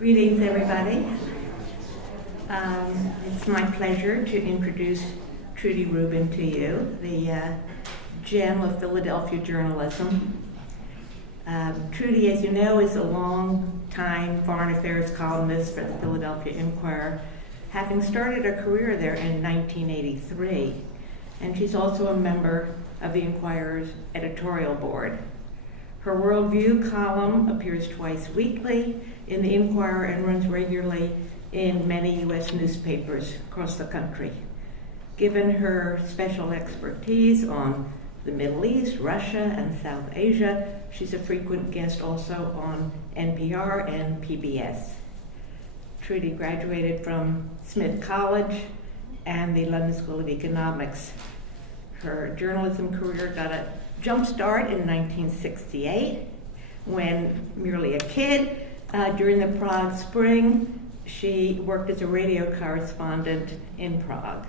Greetings, everybody. It's my pleasure to introduce Trudy Rubin to you, the gem of Philadelphia journalism. Trudy, as you know, is a long-time foreign affairs columnist for the Philadelphia Inquirer, having started her career there in 1983. And she's also a member of the Inquirer's editorial board. Her Worldview column appears twice weekly in the Inquirer and runs regularly in many U.S. newspapers across the country. Given her special expertise on the Middle East, Russia, and South Asia, she's a frequent guest also on NPR and PBS. Trudy graduated from Smith College and the London School of Economics. Her journalism career got a jump start in 1968 when, merely a kid, during the Prague Spring, she worked as a radio correspondent in Prague.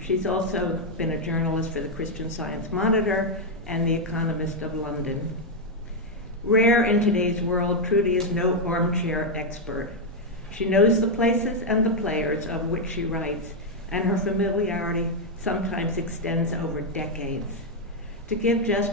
She's also been a journalist for the Christian Science Monitor and The Economist of London. Rare in today's world, Trudy is no armchair expert. She knows the places and the players of which she writes, and her familiarity sometimes extends over decades. To give just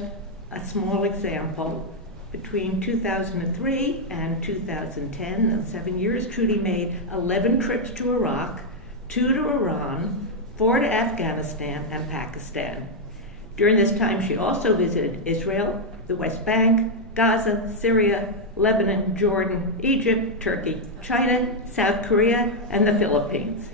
a small example, between 2003 and 2010, in 7 years, Trudy made 11 trips to Iraq, 2 to Iran, 4 to Afghanistan and Pakistan. During this time, she also visited Israel, the West Bank, Gaza, Syria, Lebanon, Jordan, Egypt, Turkey, China, South Korea, and the Philippines.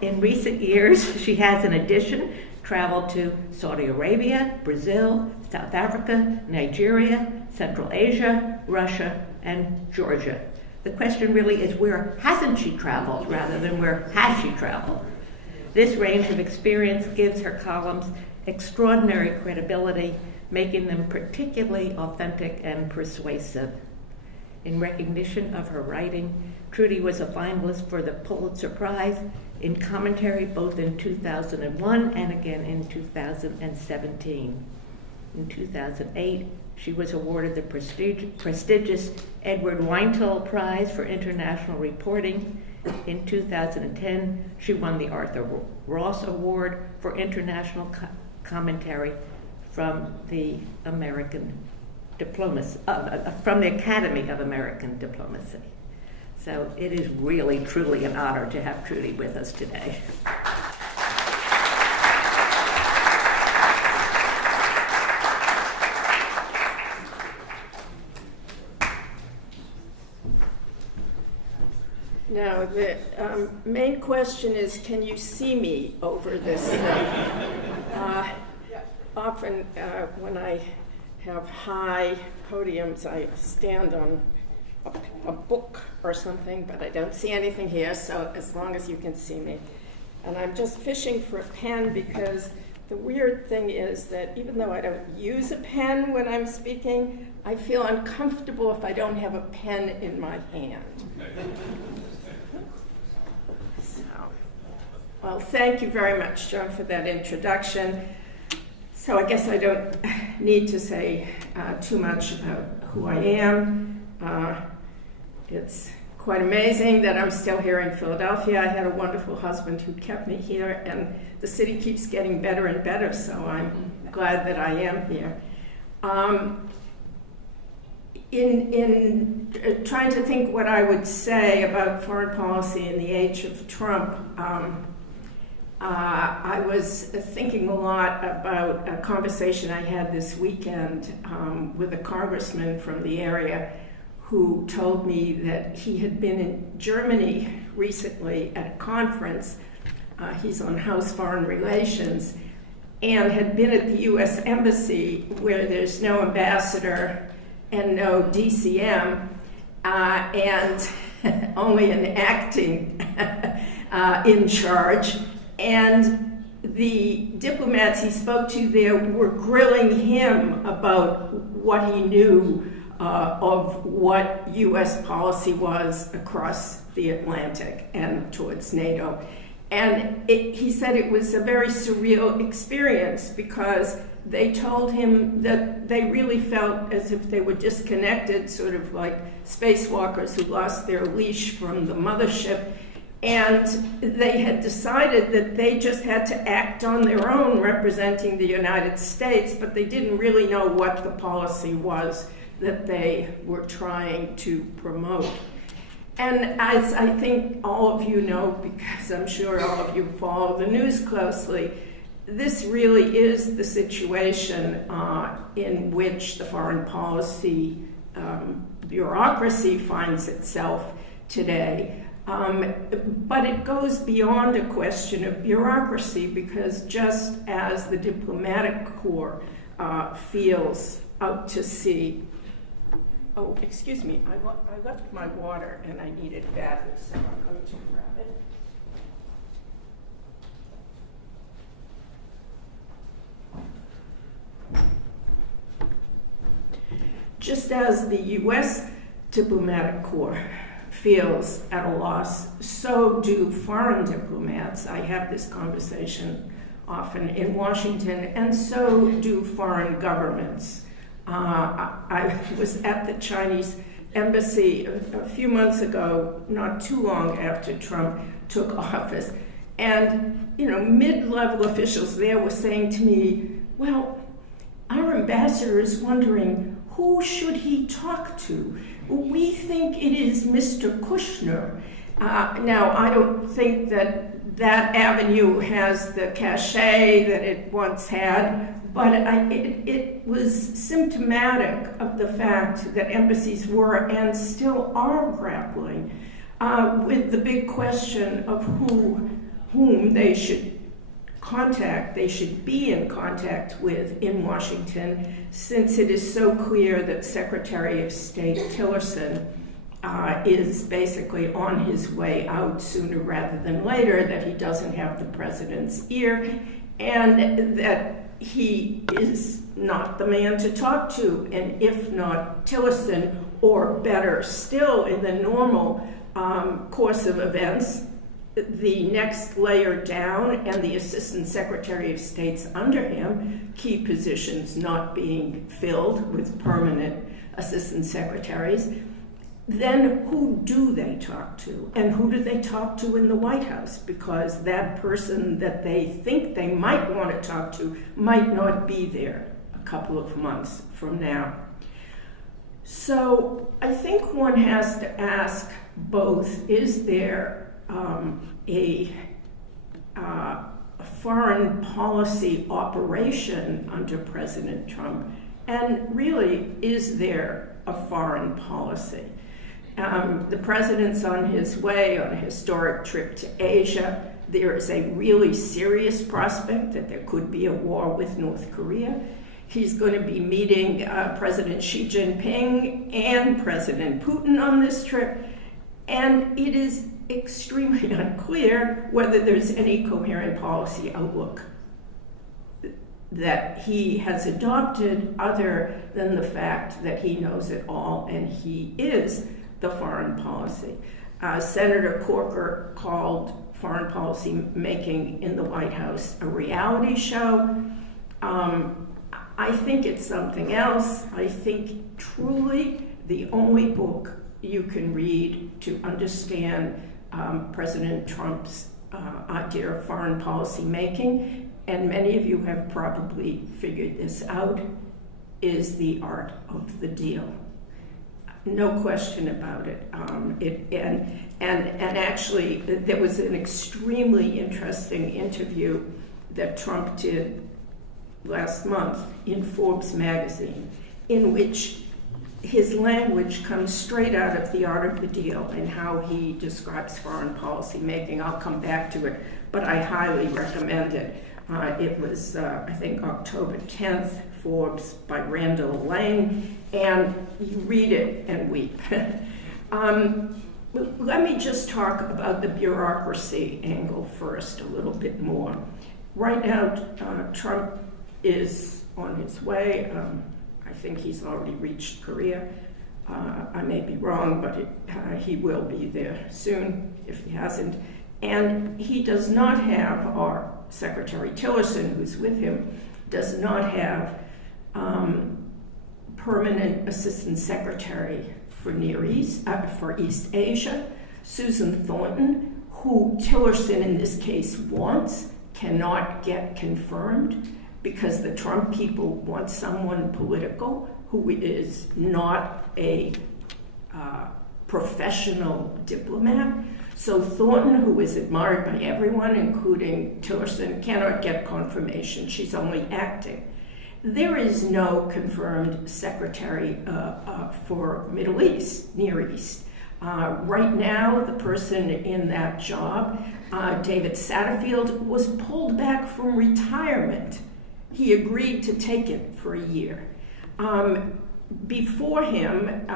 In recent years, she has, in addition, traveled to Saudi Arabia, Brazil, South Africa, Nigeria, Central Asia, Russia, and Georgia. The question really is, where hasn't she traveled rather than where has she traveled? This range of experience gives her columns extraordinary credibility, making them particularly authentic and persuasive. In recognition of her writing, Trudy was a finalist for the Pulitzer Prize in commentary both in 2001 and again in 2017. In 2008, she was awarded the prestigious Edward Weintal Prize for International Reporting. In 2010, she won the Arthur Ross Award for International Commentary from the from the Academy of American Diplomacy. So it is really, truly an honor to have Trudy with us today. Now, the main question is, can you see me over this thing? Often when I have high podiums, I stand on a book or something, but I don't see anything here, so as long as you can see me. And I'm just fishing for a pen because the weird thing is that even though I don't use a pen when I'm speaking, I feel uncomfortable if I don't have a pen in my hand. Well, thank you very much, Joan, for that introduction. So I guess I don't need to say too much about who I am. It's quite amazing that I'm still here in Philadelphia. I had a wonderful husband who kept me here, and the city keeps getting better and better, so I'm glad that I am here. In trying to think what I would say about foreign policy in the age of Trump, I was thinking a lot about a conversation I had this weekend with a congressman from the area who told me that he had been in Germany recently at a conference. He's on House Foreign Relations, and had been at the U.S. Embassy where there's no ambassador and no DCM, and only an acting in charge. And the diplomats he spoke to there were grilling him about what he knew of what U.S. policy was across the Atlantic and towards NATO. And he said it was a very surreal experience because they told him that they really felt as if they were disconnected, sort of like spacewalkers who lost their leash from the mothership. And they had decided that they just had to act on their own representing the United States, but they didn't really know what the policy was that they were trying to promote. And as I think all of you know, because I'm sure all of you follow the news closely, this really is the situation in which the foreign policy bureaucracy finds itself today. But it goes beyond a question of bureaucracy, because just as the diplomatic corps feels out to sea. Oh, excuse me, I left my water and I need it badly, so I'm going to grab it. Just as the U.S. diplomatic corps feels at a loss, so do foreign diplomats. I have this conversation often in Washington, and so do foreign governments. I was at the Chinese embassy a few months ago, not too long after Trump took office, and mid-level officials there were saying to me, well, our ambassador is wondering, who should he talk to? We think it is Mr. Kushner. Now, I don't think that avenue has the cachet that it once had, but it was symptomatic of the fact that embassies were and still are grappling with the big question of whom they should contact, they should be in contact with in Washington, since it is so clear that Secretary of State Tillerson is basically on his way out sooner rather than later, that he doesn't have the president's ear, and that he is not the man to talk to. And if not Tillerson, or better still, in the normal course of events, the next layer down and the Assistant Secretary of State's under him, key positions not being filled with permanent Assistant Secretaries, then who do they talk to? And who do they talk to in the White House? Because that person that they think they might want to talk to might not be there a couple of months from now. So I think one has to ask both, is there a foreign policy operation under President Trump? And really, is there a foreign policy? The president's on his way on a historic trip to Asia. There is a really serious prospect that there could be a war with North Korea. He's going to be meeting President Xi Jinping and President Putin on this trip. And it is extremely unclear whether there's any coherent policy outlook that he has adopted, other than the fact that he knows it all and he is the foreign policy. Senator Corker called foreign policy making in the White House a reality show. I think it's something else. I think truly the only book you can read to understand President Trump's idea of foreign policy making, and many of you have probably figured this out, is The Art of the Deal. No question about it. And actually, there was an extremely interesting interview that Trump did last month in Forbes magazine, in which his language comes straight out of The Art of the Deal and how he describes foreign policy making. I'll come back to it, but I highly recommend it. It was, I think, October 10th, Forbes by Randall Lane, and you read it and weep. Let me just talk about the bureaucracy angle first a little bit more. Right now, Trump is on his way. I think he's already reached Korea. I may be wrong, but he will be there soon if he hasn't. And he does not have our Secretary Tillerson, who's with him, does not have permanent assistant secretary for for East Asia. Susan Thornton, who Tillerson in this case wants, cannot get confirmed because the Trump people want someone political who is not a professional diplomat. So Thornton, who is admired by everyone, including Tillerson, cannot get confirmation. She's only acting. There is no confirmed secretary for Middle East, Near East. Right now, the person in that job, David Satterfield, was pulled back from retirement. He agreed to take it for a year. Before him,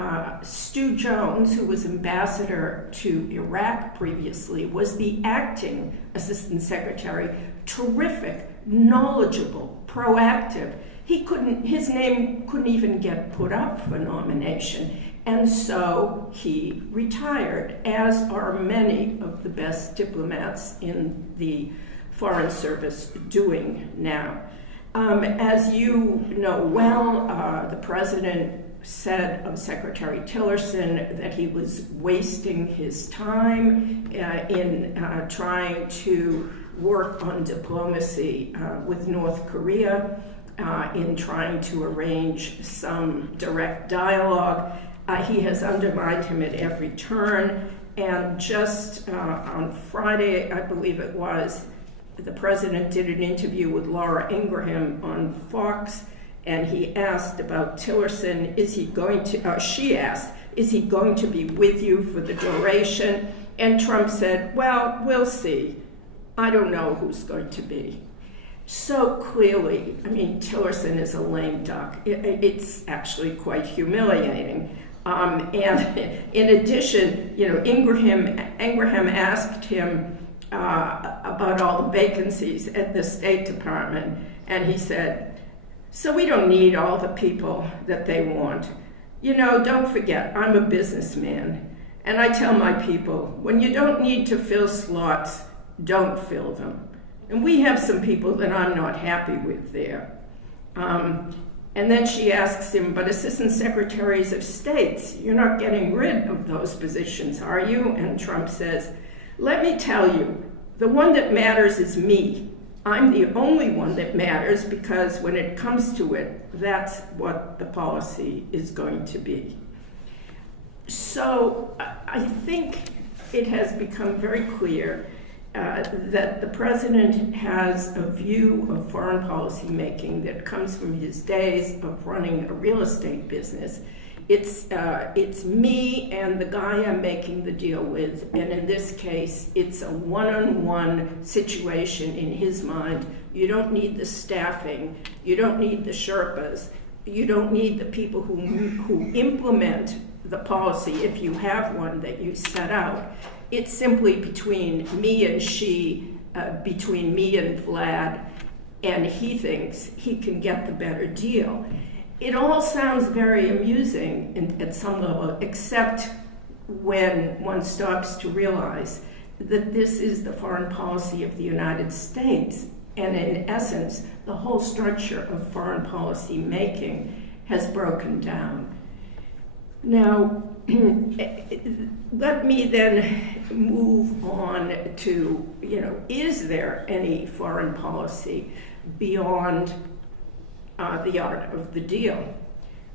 Stu Jones, who was ambassador to Iraq previously, was the acting assistant secretary, terrific, knowledgeable, proactive. His name couldn't even get put up for nomination. And so he retired, as are many of the best diplomats in the Foreign Service doing now. As you know well, the president said of Secretary Tillerson that he was wasting his time in trying to work on diplomacy with North Korea, in trying to arrange some direct dialogue. He has undermined him at every turn, and just on Friday, I believe it was, the president did an interview with Laura Ingraham on Fox, and he asked about Tillerson, she asked, is he going to be with you for the duration? And Trump said, well, we'll see. I don't know who's going to be. So clearly, Tillerson is a lame duck. It's actually quite humiliating. And in addition, Ingraham asked him about all the vacancies at the State Department, and he said, so we don't need all the people that they want. Don't forget, I'm a businessman, and I tell my people, when you don't need to fill slots, don't fill them. And we have some people that I'm not happy with there. And then she asks him, but assistant secretaries of states, you're not getting rid of those positions, are you? And Trump says, let me tell you, the one that matters is me. I'm the only one that matters because when it comes to it, that's what the policy is going to be. So I think it has become very clear that the president has a view of foreign policy making that comes from his days of running a real estate business. It's me and the guy I'm making the deal with, and in this case, it's a one-on-one situation in his mind. You don't need the staffing, you don't need the Sherpas, you don't need the people who implement the policy if you have one that you set out. It's simply between me and between me and Vlad, and he thinks he can get the better deal. It all sounds very amusing at some level, except when one stops to realize that this is the foreign policy of the United States, and in essence, the whole structure of foreign policy making has broken down. Now, let me then move on to, is there any foreign policy beyond the art of the deal?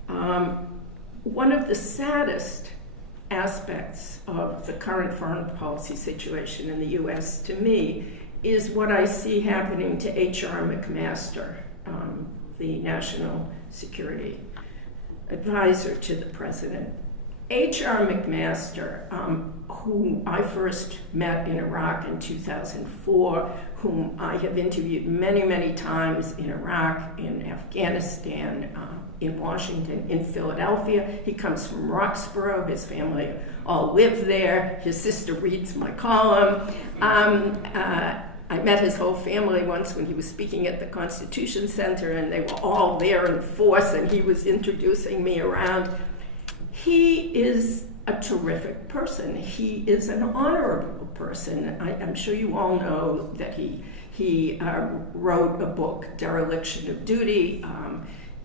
One of the saddest aspects of the current foreign policy situation in the U.S. to me is what I see happening to H.R. McMaster, the National Security Advisor to the President. H.R. McMaster, whom I first met in Iraq in 2004, whom I have interviewed many, many times in Iraq, in Afghanistan, in Washington, in Philadelphia. He comes from Roxborough. His family all live there. His sister reads my column. I met his whole family once when he was speaking at the Constitution Center, and they were all there in force, and he was introducing me around. He is a terrific person. He is an honorable person. I'm sure you all know that he wrote a book, Dereliction of Duty,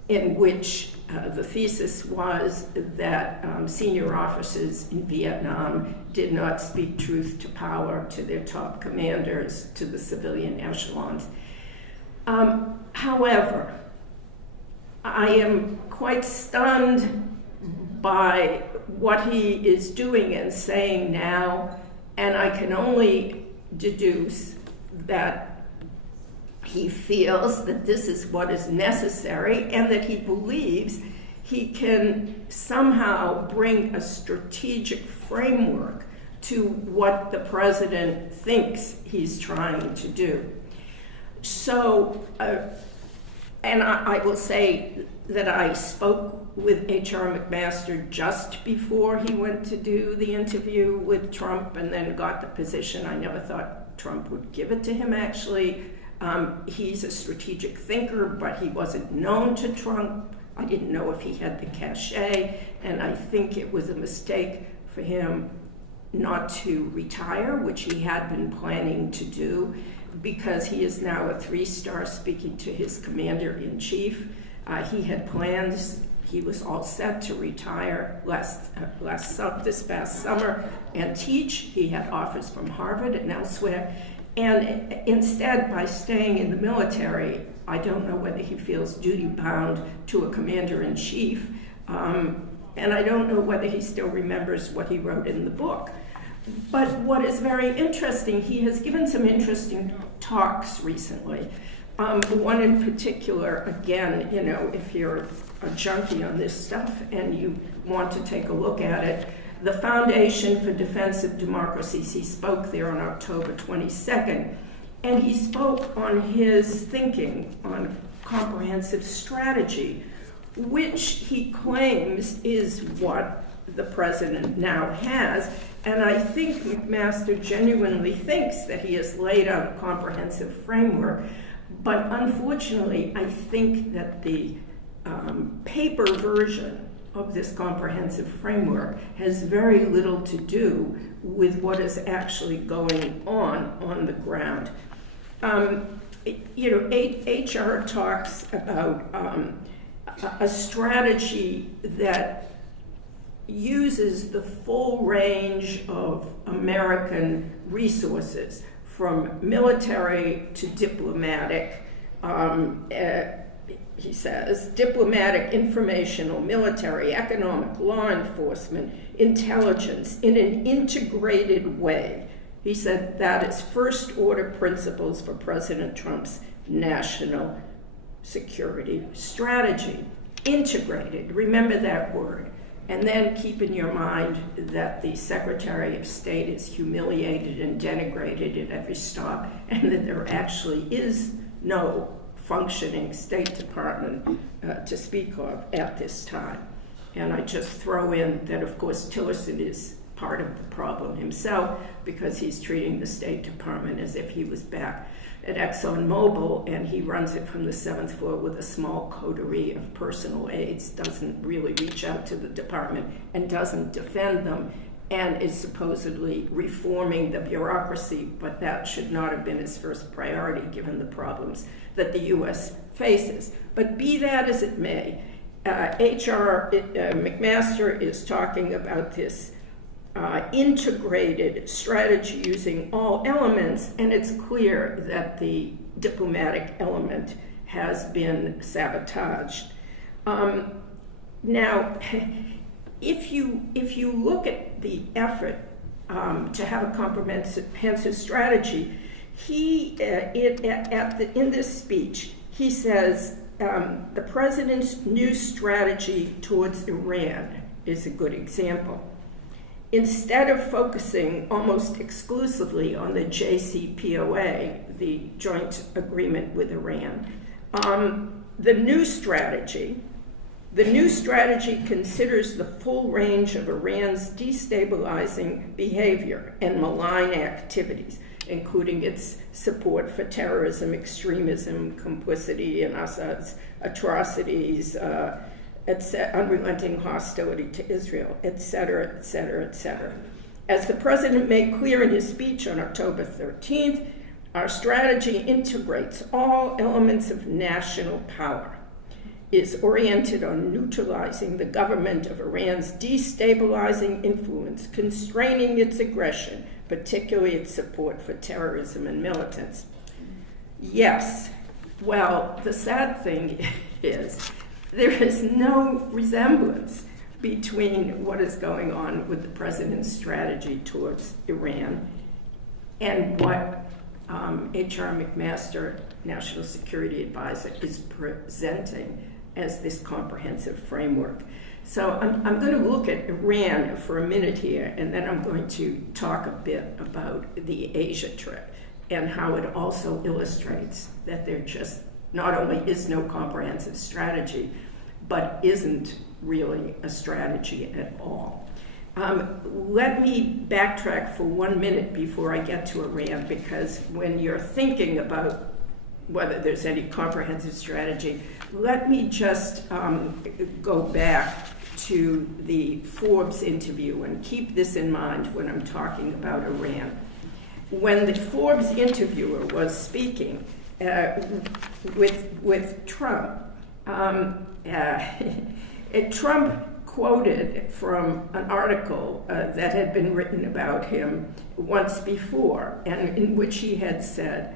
in which the thesis was that senior officers in Vietnam did not speak truth to power, to their top commanders, to the civilian echelons. However, I am quite stunned by what he is doing and saying now, and I can only deduce that he feels that this is what is necessary and that he believes he can somehow bring a strategic framework to what the president thinks he's trying to do. So, and I will say that I spoke with H.R. McMaster just before he went to do the interview with Trump and then got the position. I never thought Trump would give it to him, actually. He's a strategic thinker, but he wasn't known to Trump. I didn't know if he had the cachet, and I think it was a mistake for him not to retire, which he had been planning to do, because he is now a 3-star speaking to his commander-in-chief. He had plans. He was all set to retire this past summer and teach. He had offers from Harvard and elsewhere. And instead, by staying in the military, I don't know whether he feels duty-bound to a commander-in-chief, and I don't know whether he still remembers what he wrote in the book. But what is very interesting, he has given some interesting talks recently. One in particular, again, you know, if you're a junkie on this stuff and you want to take a look at it, the Foundation for Defensive Democracies, he spoke there on October 22nd, and he spoke on his thinking on comprehensive strategy, which he claims is what the president now has. And I think McMaster genuinely thinks that he has laid out a comprehensive framework, but unfortunately, I think that the paper version of this comprehensive framework has very little to do with what is actually going on the ground. You know, HR talks about a strategy that uses the full range of American resources, from military to diplomatic, he says, diplomatic, informational, military, economic, law enforcement, intelligence, in an integrated way. He said that is first-order principles for President Trump's national security strategy. Integrated, remember that word. And then keep in your mind that the Secretary of State is humiliated and denigrated at every stop, and that there actually is no functioning State Department to speak of at this time. And I just throw in that, of course, Tillerson is part of the problem himself, because he's treating the State Department as if he was back at ExxonMobil, and he runs it from the 7th floor with a small coterie of personal aides, doesn't really reach out to the department and doesn't defend them, and is supposedly reforming the bureaucracy, but that should not have been his first priority given the problems that the U.S. faces. But be that as it may, H.R. McMaster is talking about this integrated strategy using all elements, and it's clear that the diplomatic element has been sabotaged. Now, if you look at the effort to have a comprehensive strategy, in this speech, he says the president's new strategy towards Iran is a good example. Instead of focusing almost exclusively on the JCPOA, the joint agreement with Iran, the new strategy considers the full range of Iran's destabilizing behavior and malign activities, including its support for terrorism, extremism, complicity in Assad's atrocities, unrelenting hostility to Israel, etc., etc., etc. As the president made clear in his speech on October 13th, our strategy integrates all elements of national power, is oriented on neutralizing the government of Iran's destabilizing influence, constraining its aggression, particularly its support for terrorism and militants. Yes, well, the sad thing is there is no resemblance between what is going on with the president's strategy towards Iran and what H.R. McMaster, National Security Advisor, is presenting as this comprehensive framework. So I'm going to look at Iran for a minute here, and then I'm going to talk a bit about the Asia trip and how it also illustrates that there just not only is no comprehensive strategy, but isn't really a strategy at all. Let me backtrack for 1 minute before I get to Iran, because when you're thinking about whether there's any comprehensive strategy, let me just go back to the Forbes interview and keep this in mind when I'm talking about Iran. When the Forbes interviewer was speaking with Trump, Trump quoted from an article that had been written about him once before, and in which he had said,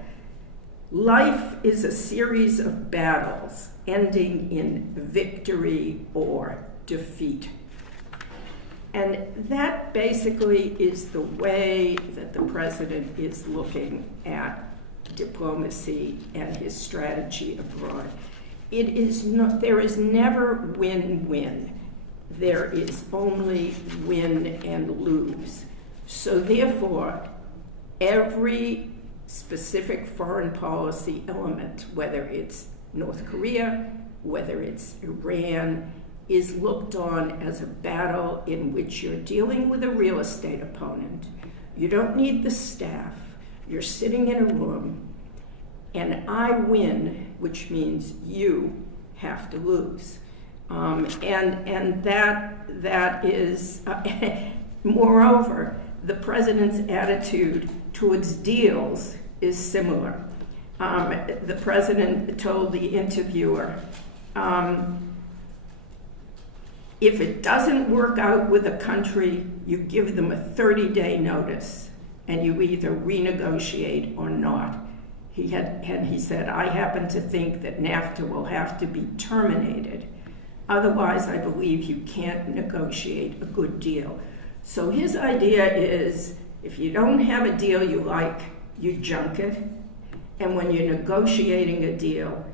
"Life is a series of battles ending in victory or defeat." And that basically is the way that the president is looking at diplomacy and his strategy abroad. There is never win-win. There is only win and lose. So therefore, every specific foreign policy element, whether it's North Korea, whether it's Iran, is looked on as a battle in which you're dealing with a real estate opponent. You don't need the staff. You're sitting in a room, and I win, which means you have to lose. And that is, moreover, the president's attitude towards deals is similar. The president told the interviewer, if it doesn't work out with a country, you give them a 30-day notice, and you either renegotiate or not. He said, I happen to think that NAFTA will have to be terminated. Otherwise, I believe you can't negotiate a good deal. So his idea is, if you don't have a deal you like, you junk it. And when you're negotiating a deal,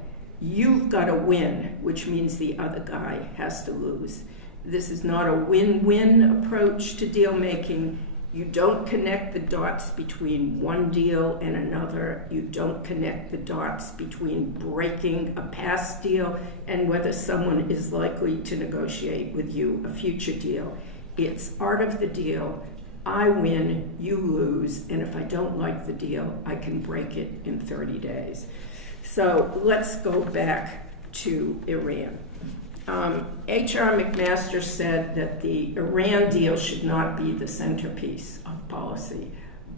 you've got to win, which means the other guy has to lose. This is not a win-win approach to deal making. You don't connect the dots between one deal and another. You don't connect the dots between breaking a past deal and whether someone is likely to negotiate with you a future deal. It's art of the deal. I win, you lose, and if I don't like the deal, I can break it in 30 days. So let's go back to Iran. H.R. McMaster said that the Iran deal should not be the centerpiece of policy,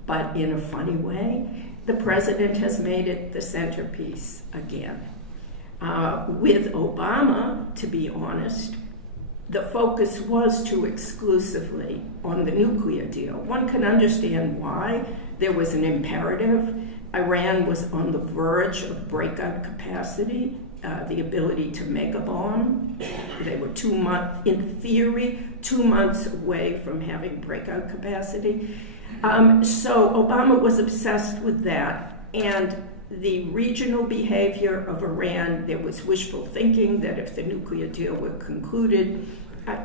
but in a funny way, the president has made it the centerpiece again. With Obama, to be honest, the focus was too exclusively on the nuclear deal. One can understand why. There was an imperative. Iran was on the verge of breakout capacity, the ability to make a bomb. They were 2 months, in theory, 2 months away from having breakout capacity. So Obama was obsessed with that. And the regional behavior of Iran, there was wishful thinking that if the nuclear deal were concluded,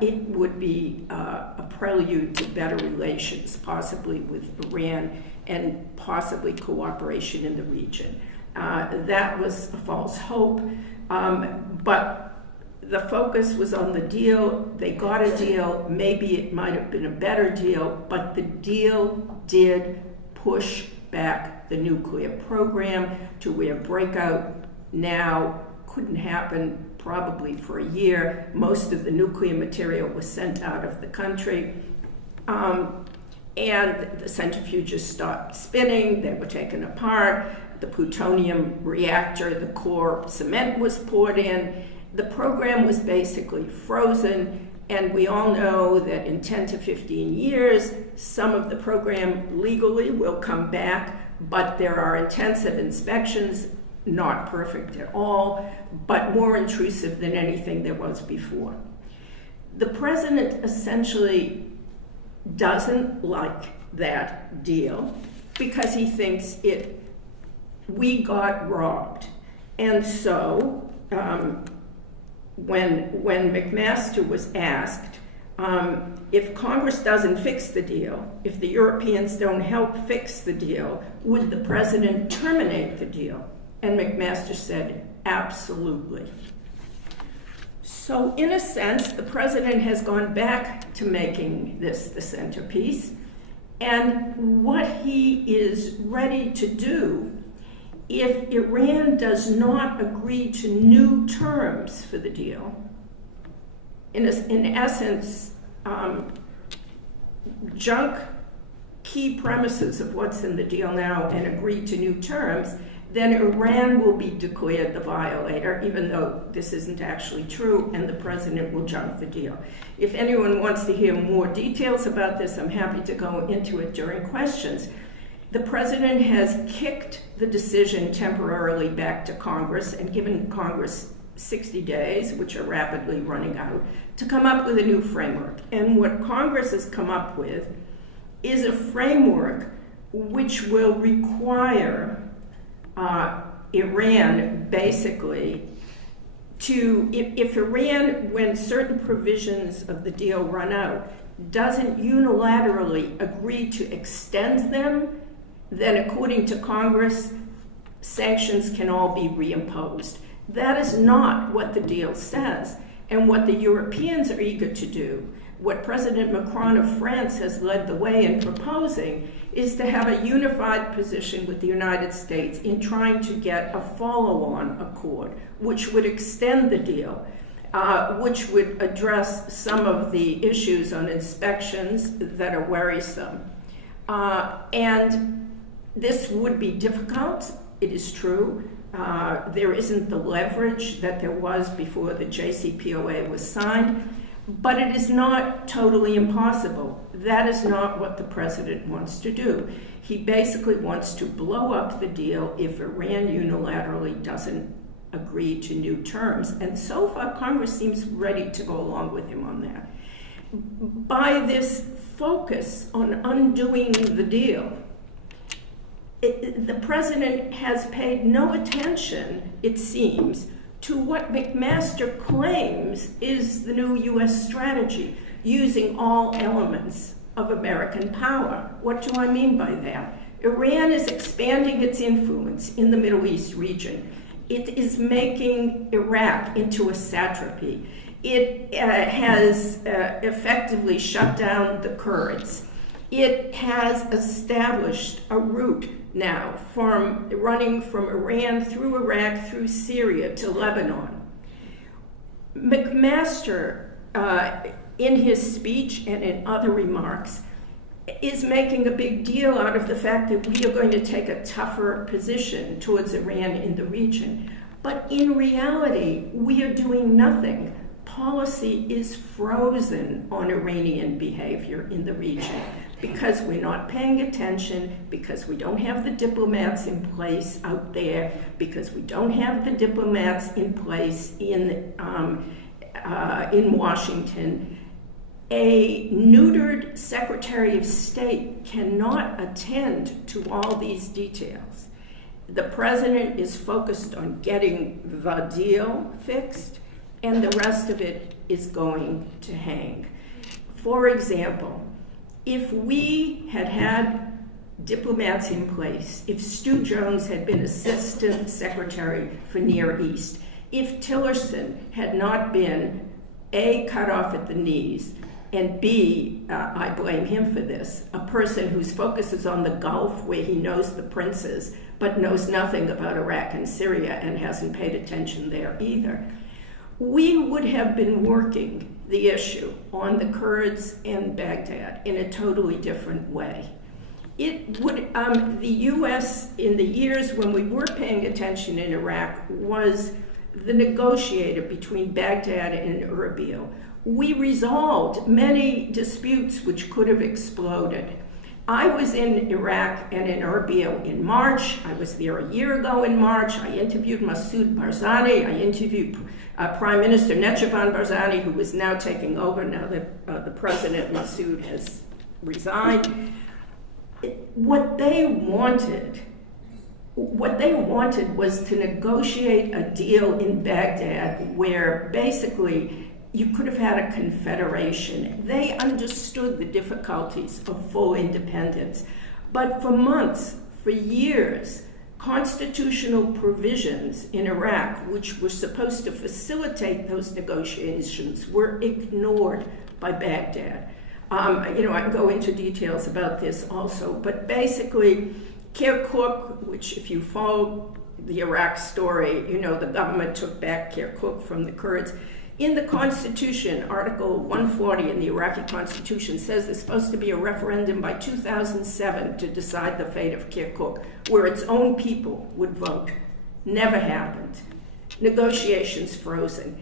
it would be a prelude to better relations, possibly with Iran, and possibly cooperation in the region. That was a false hope, but the focus was on the deal. They got a deal. Maybe it might have been a better deal, but the deal did push back the nuclear program to where breakout now couldn't happen probably for a year. Most of the nuclear material was sent out of the country. And the centrifuges stopped spinning, they were taken apart, the plutonium reactor, the core cement was poured in. The program was basically frozen, and we all know that in 10 to 15 years, some of the program legally will come back, but there are intensive inspections, not perfect at all, but more intrusive than anything there was before. The president essentially doesn't like that deal because he thinks we got robbed. And so when McMaster was asked if Congress doesn't fix the deal, if the Europeans don't help fix the deal, would the president terminate the deal? And McMaster said, absolutely. So in a sense, the president has gone back to making this the centerpiece. And what he is ready to do, if Iran does not agree to new terms for the deal, in essence, junk key premises of what's in the deal now and agree to new terms, then Iran will be declared the violator, even though this isn't actually true, and the president will junk the deal. If anyone wants to hear more details about this, I'm happy to go into it during questions. The president has kicked the decision temporarily back to Congress and given Congress 60 days, which are rapidly running out, to come up with a new framework. And what Congress has come up with is a framework which will require Iran basically to, if Iran, when certain provisions of the deal run out, doesn't unilaterally agree to extend them, then according to Congress, sanctions can all be reimposed. That is not what the deal says. And what the Europeans are eager to do, what President Macron of France has led the way in proposing, is to have a unified position with the United States in trying to get a follow-on accord, which would extend the deal, which would address some of the issues on inspections that are worrisome. And this would be difficult, it is true. There isn't the leverage that there was before the JCPOA was signed, but it is not totally impossible. That is not what the president wants to do. He basically wants to blow up the deal if Iran unilaterally doesn't agree to new terms. And so far, Congress seems ready to go along with him on that. By this focus on undoing the deal, the president has paid no attention, it seems, to what McMaster claims is the new U.S. strategy, using all elements of American power. What do I mean by that? Iran is expanding its influence in the Middle East region. It is making Iraq into a satrapy. It has effectively shut down the Kurds. It has established a route now from running from Iran through Iraq, through Syria to Lebanon. McMaster, in his speech and in other remarks, is making a big deal out of the fact that we are going to take a tougher position towards Iran in the region. But in reality, we are doing nothing. Policy is frozen on Iranian behavior in the region because we're not paying attention, because we don't have the diplomats in place out there, because we don't have the diplomats in place in Washington. A neutered Secretary of State cannot attend to all these details. The president is focused on getting the deal fixed, and the rest of it is going to hang. For example, if we had had diplomats in place, if Stu Jones had been Assistant Secretary for Near East, if Tillerson had not been A, cut off at the knees, and B, I blame him for this, a person whose focus is on the Gulf, where he knows the princes, but knows nothing about Iraq and Syria and hasn't paid attention there either. We would have been working the issue on the Kurds and Baghdad in a totally different way. It would, the U.S. in the years when we were paying attention in Iraq was the negotiator between Baghdad and Erbil. We resolved many disputes which could have exploded. I was in Iraq and in Erbil in March. I was there a year ago in March. I interviewed Masoud Barzani. I interviewed Prime Minister Netchavan Barzani, who is now taking over now that the President Masoud has resigned. What they wanted was to negotiate a deal in Baghdad where basically you could have had a confederation. They understood the difficulties of full independence. But for months, for years, constitutional provisions in Iraq, which were supposed to facilitate those negotiations, were ignored by Baghdad. I can go into details about this also, but basically, Kirkuk, which if you follow the Iraq story, the government took back Kirkuk from the Kurds. In the Constitution, Article 140 in the Iraqi Constitution says there's supposed to be a referendum by 2007 to decide the fate of Kirkuk, where its own people would vote. Never happened. Negotiations frozen.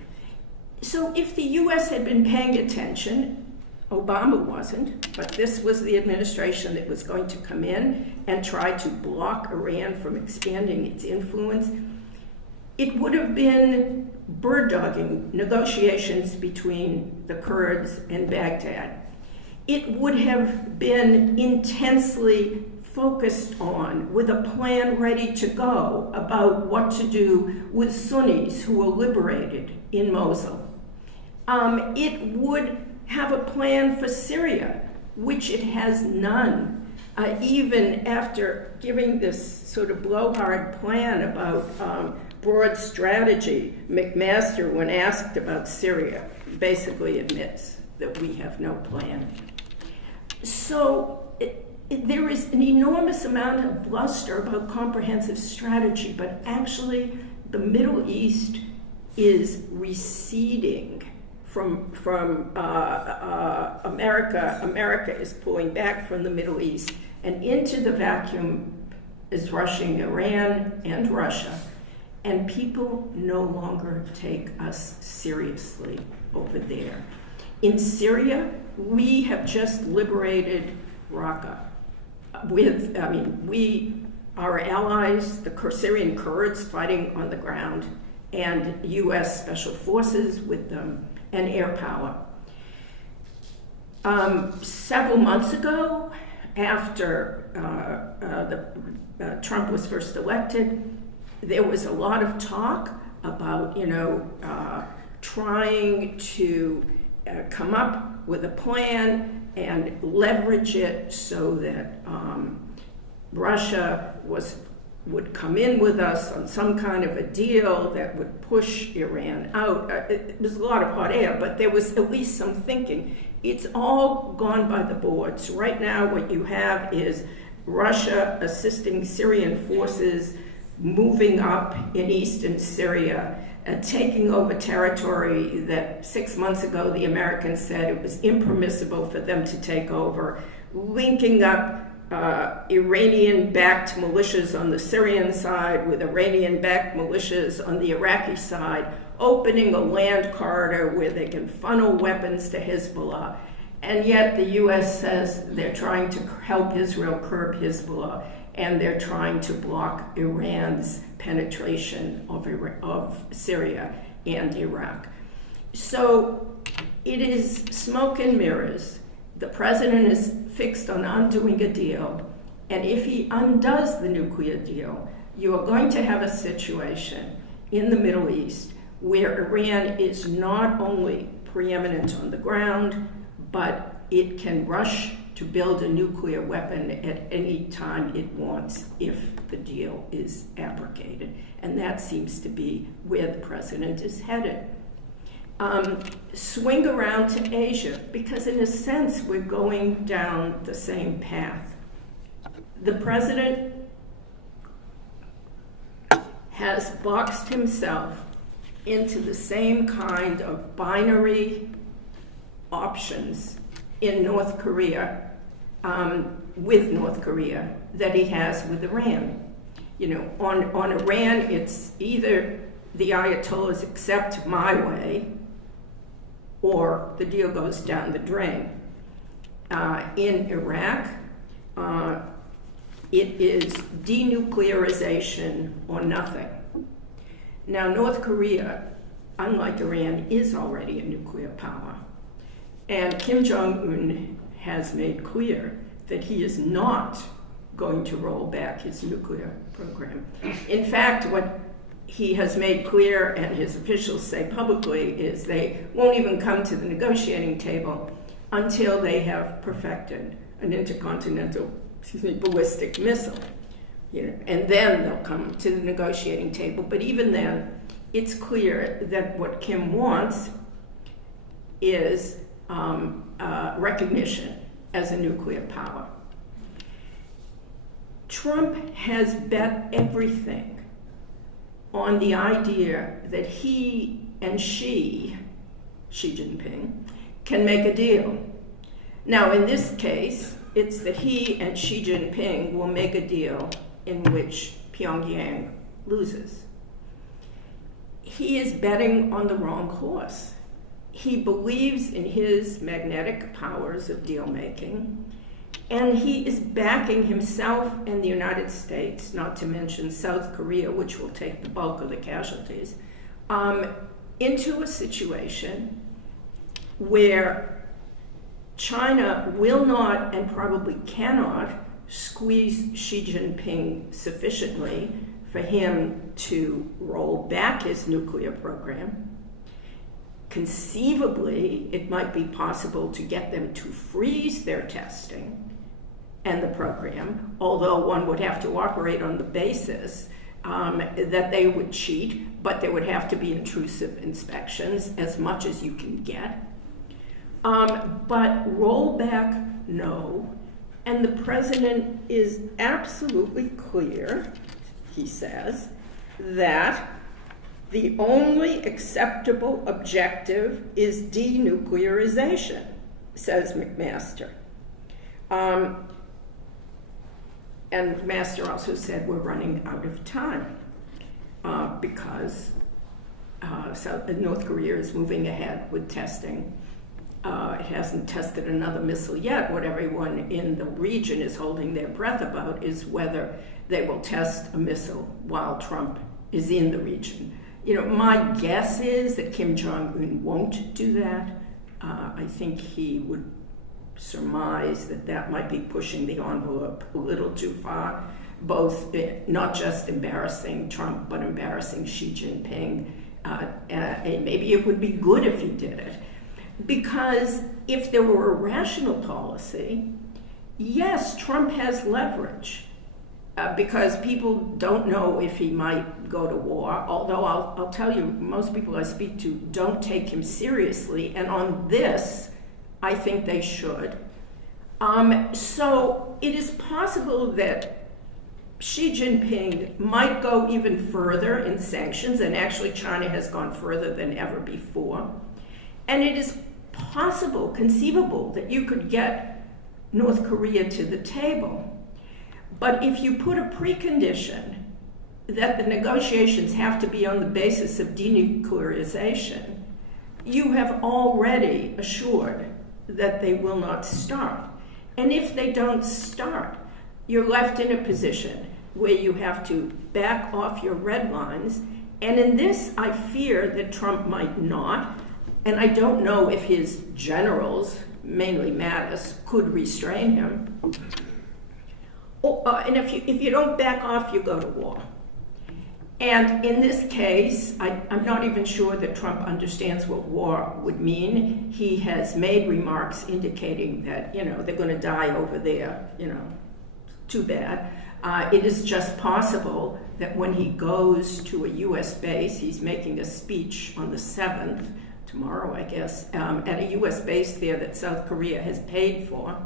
So if the U.S. had been paying attention, Obama wasn't, but this was the administration that was going to come in and try to block Iran from expanding its influence. It would have been bird-dogging negotiations between the Kurds and Baghdad. It would have been intensely focused on, with a plan ready to go, about what to do with Sunnis who were liberated in Mosul. It would have a plan for Syria, which it has none. Even after giving this sort of blowhard plan about broad strategy, McMaster, when asked about Syria, basically admits that we have no plan. So there is an enormous amount of bluster about comprehensive strategy, but actually the Middle East is receding from America. America is pulling back from the Middle East, and into the vacuum is rushing Iran and Russia. And people no longer take us seriously over there. In Syria, we have just liberated Raqqa. Our allies, the Syrian Kurds fighting on the ground, and U.S. special forces with them, and air power. Several months ago, after Trump was first elected, there was a lot of talk about, trying to come up with a plan and leverage it so that Russia would come in with us on some kind of a deal that would push Iran out. It was a lot of hot air, but there was at least some thinking. It's all gone by the boards. Right now, what you have is Russia assisting Syrian forces moving up in eastern Syria, taking over territory that 6 months ago the Americans said it was impermissible for them to take over, linking up Iranian-backed militias on the Syrian side with Iranian-backed militias on the Iraqi side, opening a land corridor where they can funnel weapons to Hezbollah. And yet the U.S. says they're trying to help Israel curb Hezbollah, and they're trying to block Iran's penetration of Syria and Iraq. So it is smoke and mirrors. The president is fixed on undoing a deal, and if he undoes the nuclear deal, you are going to have a situation in the Middle East where Iran is not only preeminent on the ground, but it can rush to build a nuclear weapon at any time it wants if the deal is abrogated. And that seems to be where the president is headed. swing around to Asia, because in a sense we're going down the same path. The president has boxed himself into the same kind of binary options in North Korea, with North Korea, that he has with Iran. You know, on Iran, it's either the Ayatollahs accept my way or the deal goes down the drain. In Iraq, it is denuclearization or nothing. Now, North Korea, unlike Iran, is already a nuclear power. And Kim Jong-un has made clear that he is not going to roll back his nuclear program. In fact, what he has made clear, and his officials say publicly, is they won't even come to the negotiating table until they have perfected an intercontinental, ballistic missile. You know, and then they'll come to the negotiating table. But even then, it's clear that what Kim wants is recognition as a nuclear power. Trump has bet everything on the idea that he and Xi Jinping, can make a deal. Now, in this case, it's that he and Xi Jinping will make a deal in which Pyongyang loses. He is betting on the wrong horse. He believes in his magnetic powers of deal-making, and he is backing himself and the United States, not to mention South Korea, which will take the bulk of the casualties, into a situation where China will not and probably cannot squeeze Xi Jinping sufficiently for him to roll back his nuclear program. Conceivably, it might be possible to get them to freeze their testing and the program, although one would have to operate on the basis that they would cheat, but there would have to be intrusive inspections, as much as you can get. But rollback, no. And the president is absolutely clear, he says, that the only acceptable objective is denuclearization, says McMaster. And McMaster also said we're running out of time because North Korea is moving ahead with testing. It hasn't tested another missile yet. What everyone in the region is holding their breath about is whether they will test a missile while Trump is in the region. You know, my guess is that Kim Jong-un won't do that. I think he would surmise that that might be pushing the envelope a little too far, both not just embarrassing Trump, but embarrassing Xi Jinping. And maybe it would be good if he did it. Because if there were a rational policy, yes, Trump has leverage. Because people don't know if he might go to war, although I'll tell you, most people I speak to don't take him seriously, and on this, I think they should. So it is possible that Xi Jinping might go even further in sanctions, and actually China has gone further than ever before. And it is possible, conceivable, that you could get North Korea to the table. But if you put a precondition that the negotiations have to be on the basis of denuclearization, you have already assured that they will not start. And if they don't start, you're left in a position where you have to back off your red lines. And in this, I fear that Trump might not. And I don't know if his generals, mainly Mattis, could restrain him. And if you don't back off, you go to war. And in this case, I'm not even sure that Trump understands what war would mean. He has made remarks indicating that, they're going to die over there, too bad. It is just possible that when he goes to a U.S. base, he's making a speech on the 7th, tomorrow, I guess, at a U.S. base there that South Korea has paid for,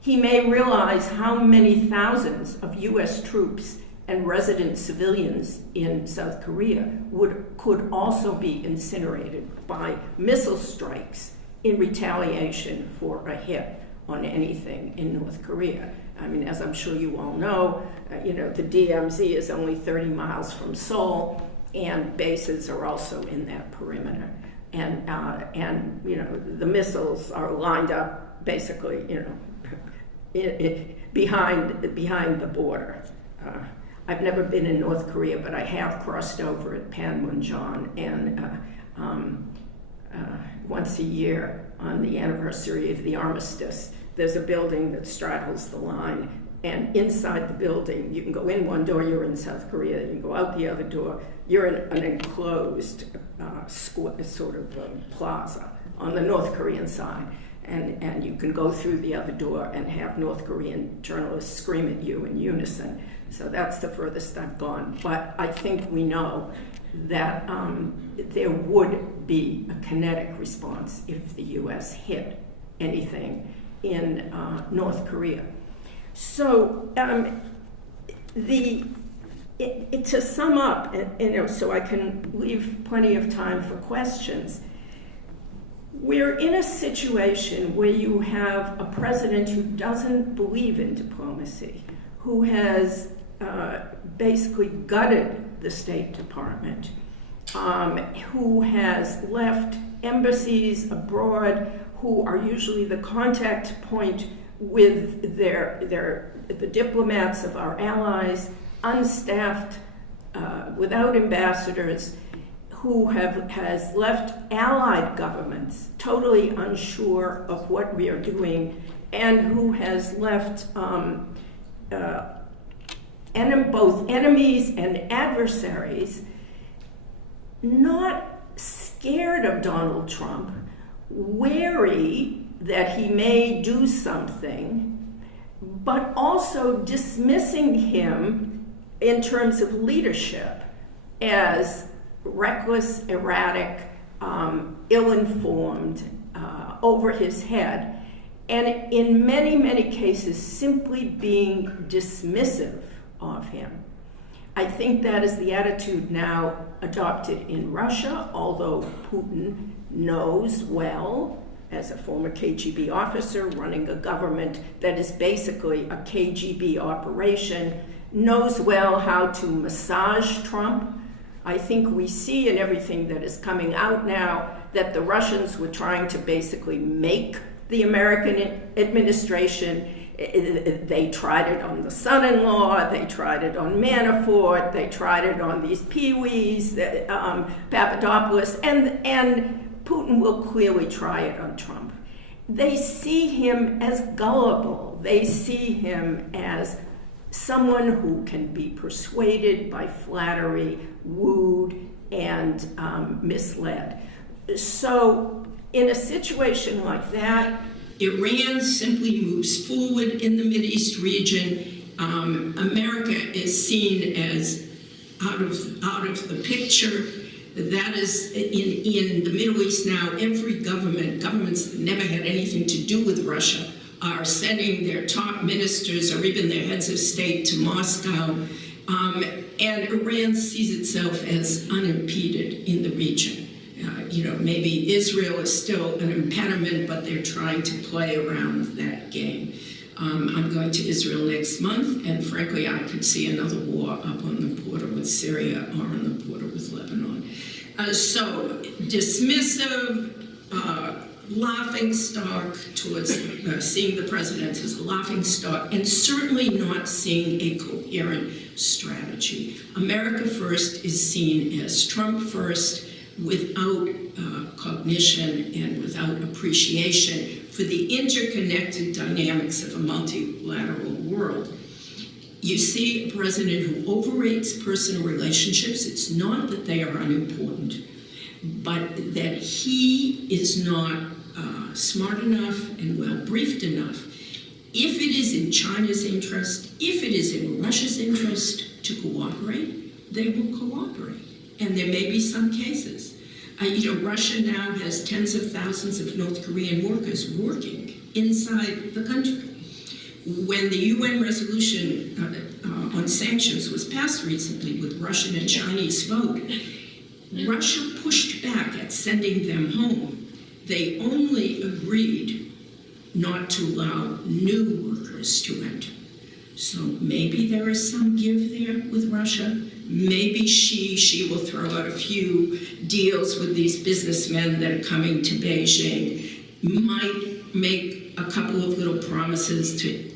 he may realize how many thousands of U.S. troops and resident civilians in South Korea could also be incinerated by missile strikes in retaliation for a hit on anything in North Korea. I mean, as I'm sure you all know, the DMZ is only 30 miles from Seoul, and bases are also in that perimeter. And the missiles are lined up basically, behind the border. I've never been in North Korea, but I have crossed over at Panmunjom, and once a year on the anniversary of the armistice, there's a building that straddles the line, and inside the building, you can go in one door, you're in South Korea, you can go out the other door, you're in an enclosed sort of plaza on the North Korean side. And you can go through the other door and have North Korean journalists scream at you in unison. So that's the furthest I've gone. But I think we know that there would be a kinetic response if the U.S. hit anything in North Korea. So to sum up, so I can leave plenty of time for questions, we're in a situation where you have a president who doesn't believe in diplomacy, who has basically gutted the State Department, who has left embassies abroad, who are usually the contact point with the diplomats of our allies, unstaffed, without ambassadors, who has left allied governments totally unsure of what we are doing, and who has left both enemies and adversaries not scared of Donald Trump, wary that he may do something, but also dismissing him in terms of leadership as reckless, erratic, ill-informed, over his head, and in many, many cases simply being dismissive of him. I think that is the attitude now adopted in Russia, although Putin knows well, as a former KGB officer running a government that is basically a KGB operation, knows well how to massage Trump. I think we see in everything that is coming out now that the Russians were trying to basically make the American administration. They tried it on the son-in-law, they tried it on Manafort, they tried it on these peewees, Papadopoulos, and Putin will clearly try it on Trump. They see him as gullible. They see him as someone who can be persuaded by flattery, wooed, and misled. So in a situation like that, Iran simply moves forward in the Mideast region. America is seen as out of the picture. That is in the Middle East now. Every governments that never had anything to do with Russia are sending their top ministers or even their heads of state to Moscow. And Iran sees itself as unimpeded in the region. Maybe Israel is still an impediment, but they're trying to play around that game. I'm going to Israel next month, and frankly, I could see another war up on the border with Syria or on the border with Lebanon. So dismissive, laughing stock towards seeing the president as a laughing stock, and certainly not seeing a coherent strategy. America first is seen as Trump first, without cognition and without appreciation for the interconnected dynamics of a multilateral world. You see a president who overrates personal relationships. It's not that they are unimportant, but that he is not smart enough and well briefed enough. If it is in China's interest, if it is in Russia's interest to cooperate, they will cooperate. And there may be some cases. Russia now has tens of thousands of North Korean workers working inside the country. When the UN resolution on sanctions was passed recently with Russian and Chinese vote, Russia pushed back at sending them home. They only agreed not to allow new workers to enter. So maybe there is some give there with Russia. Maybe she will throw out a few deals with these businessmen that are coming to Beijing, might make a couple of little promises to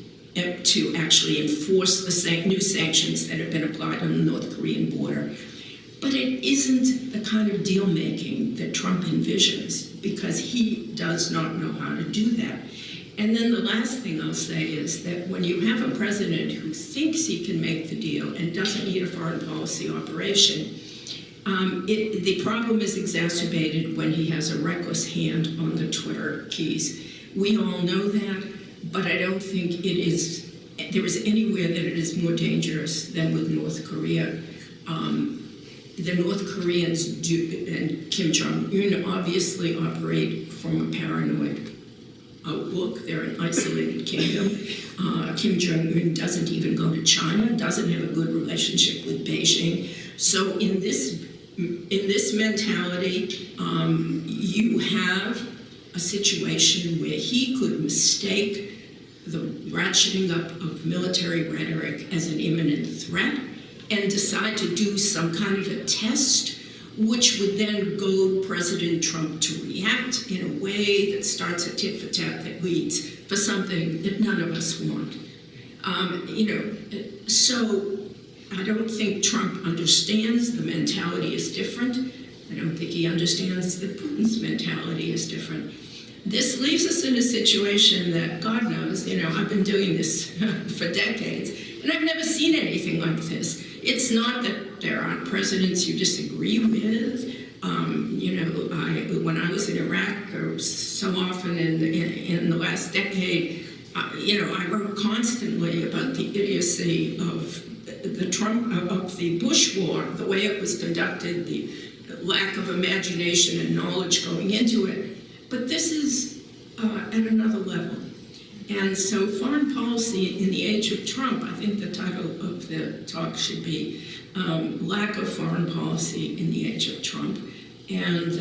actually enforce the new sanctions that have been applied on the North Korean border. But it isn't the kind of deal making that Trump envisions, because he does not know how to do that. And then the last thing I'll say is that when you have a president who thinks he can make the deal and doesn't need a foreign policy operation, the problem is exacerbated when he has a reckless hand on the Twitter keys. We all know that, but I don't think there is anywhere that it is more dangerous than with North Korea. The North Koreans and Kim Jong-un obviously operate from a paranoid outlook. They're an isolated kingdom. Kim Jong-un doesn't even go to China, doesn't have a good relationship with Beijing. So in this mentality, you have a situation where he could mistake the ratcheting up of military rhetoric as an imminent threat and decide to do some kind of a test, which would then goad President Trump to react in a way that starts a tit-for-tat that leads for something that none of us want. So I don't think Trump understands the mentality is different. I don't think he understands that Putin's mentality is different. This leaves us in a situation that, God knows, I've been doing this for decades, and I've never seen anything like this. It's not that there aren't presidents you disagree with. When I was in Iraq, or so often in the last decade, I wrote constantly about the idiocy of the Bush war, the way it was conducted, the lack of imagination and knowledge going into it. But this is at another level. And so foreign policy in the age of Trump, I think the title of the talk should be Lack of Foreign Policy in the Age of Trump. And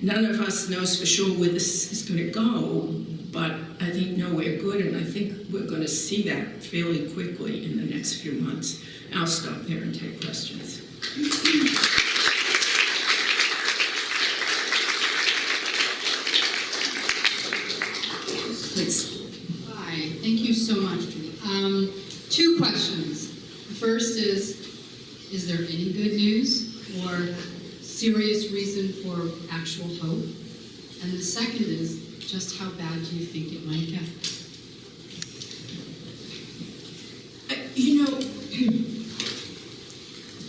none of us knows for sure where this is going to go, but I think nowhere good, and I think we're going to see that fairly quickly in the next few months. I'll stop there and take questions. Please. Hi, thank you so much, Trudy. Two questions. The first is there any good news or serious reason for actual hope? And the second is, just how bad do you think it might get?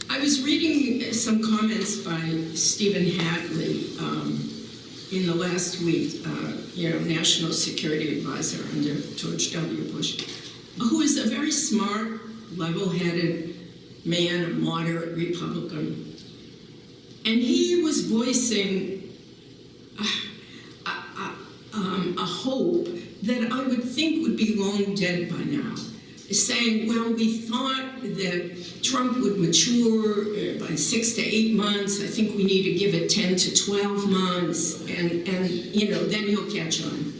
I was reading some comments by Stephen Hadley in the last week, National Security Advisor under George W. Bush, who is a very smart, level-headed man, a moderate Republican. And he was voicing a hope that I would think would be long dead by now, saying, well, we thought that Trump would mature by 6 to 8 months. I think we need to give it 10 to 12 months, and then he'll catch on.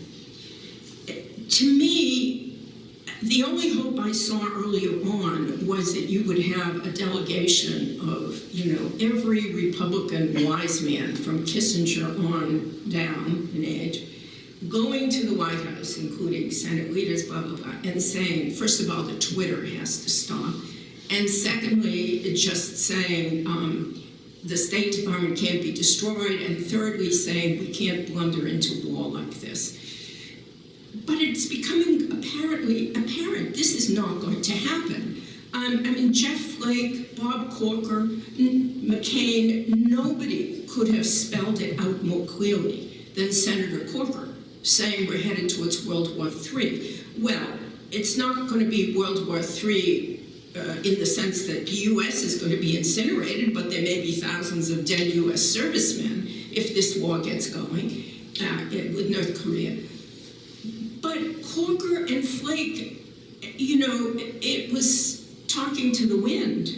To me, the only hope I saw earlier on was that you would have a delegation of, every Republican wise man from Kissinger on down in age, going to the White House, including Senate leaders, blah, blah, blah, and saying, first of all, the Twitter has to stop. And secondly, just saying the State Department can't be destroyed. And thirdly, saying we can't blunder into war like this. But it's becoming apparent this is not going to happen. Jeff Flake, Bob Corker, McCain, nobody could have spelled it out more clearly than Senator Corker, saying we're headed towards World War III. Well, it's not going to be World War III in the sense that the U.S. is going to be incinerated, but there may be thousands of dead U.S. servicemen if this war gets going with North Korea. But Corker and Flake, you know, it was talking to the wind.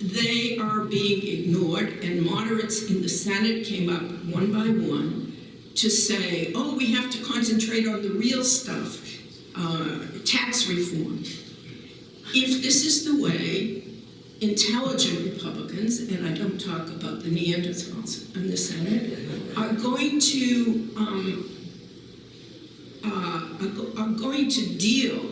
They are being ignored, and moderates in the Senate came up one by one to say, oh, we have to concentrate on the real stuff, tax reform. If this is the way intelligent Republicans, and I don't talk about the Neanderthals in the Senate, are going to deal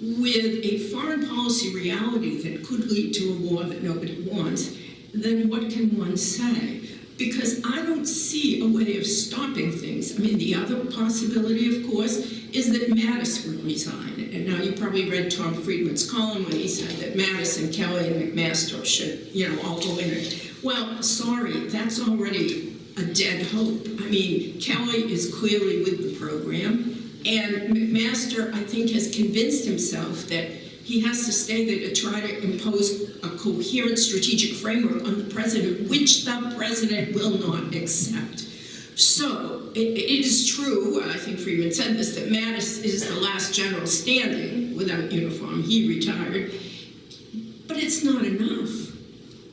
with a foreign policy reality that could lead to a war that nobody wants, then what can one say? Because I don't see a way of stopping things. I mean, the other possibility, of course, is that Mattis would resign. And now you probably read Tom Friedman's column when he said that Mattis and Kelly and McMaster should, you know, all go in it. Well, sorry, that's already a dead hope. I mean, Kelly is clearly with the program, and McMaster, I think, has convinced himself that he has to stay there to try to impose a coherent strategic framework on the president, which the president will not accept. So it is true, I think Friedman said this, that Mattis is the last general standing without uniform. He retired. But it's not enough.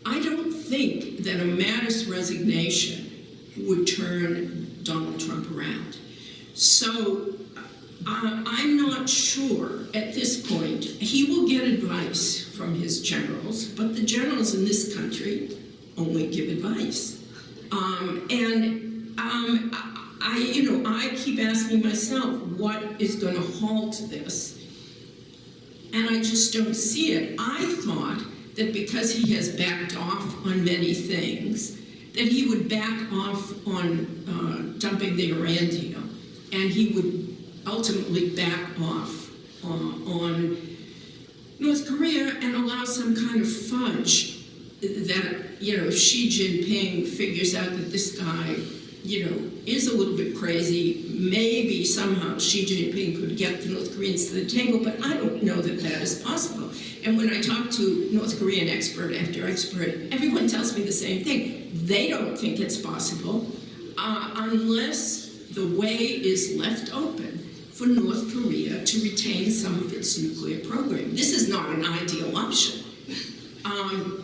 I don't think that a Mattis resignation would turn Donald Trump around. So I'm not sure at this point. He will get advice from his generals, but the generals in this country only give advice. I keep asking myself, what is going to halt this? And I just don't see it. I thought that because he has backed off on many things, that he would back off on dumping the Iran deal, and he would ultimately back off on North Korea and allow some kind of fudge that, you know, if Xi Jinping figures out that this guy, you know, is a little bit crazy, maybe somehow Xi Jinping could get the North Koreans to the table, but I don't know that that is possible. And when I talk to North Korean expert after expert, everyone tells me the same thing. They don't think it's possible unless the way is left open for North Korea to retain some of its nuclear program. This is not an ideal option.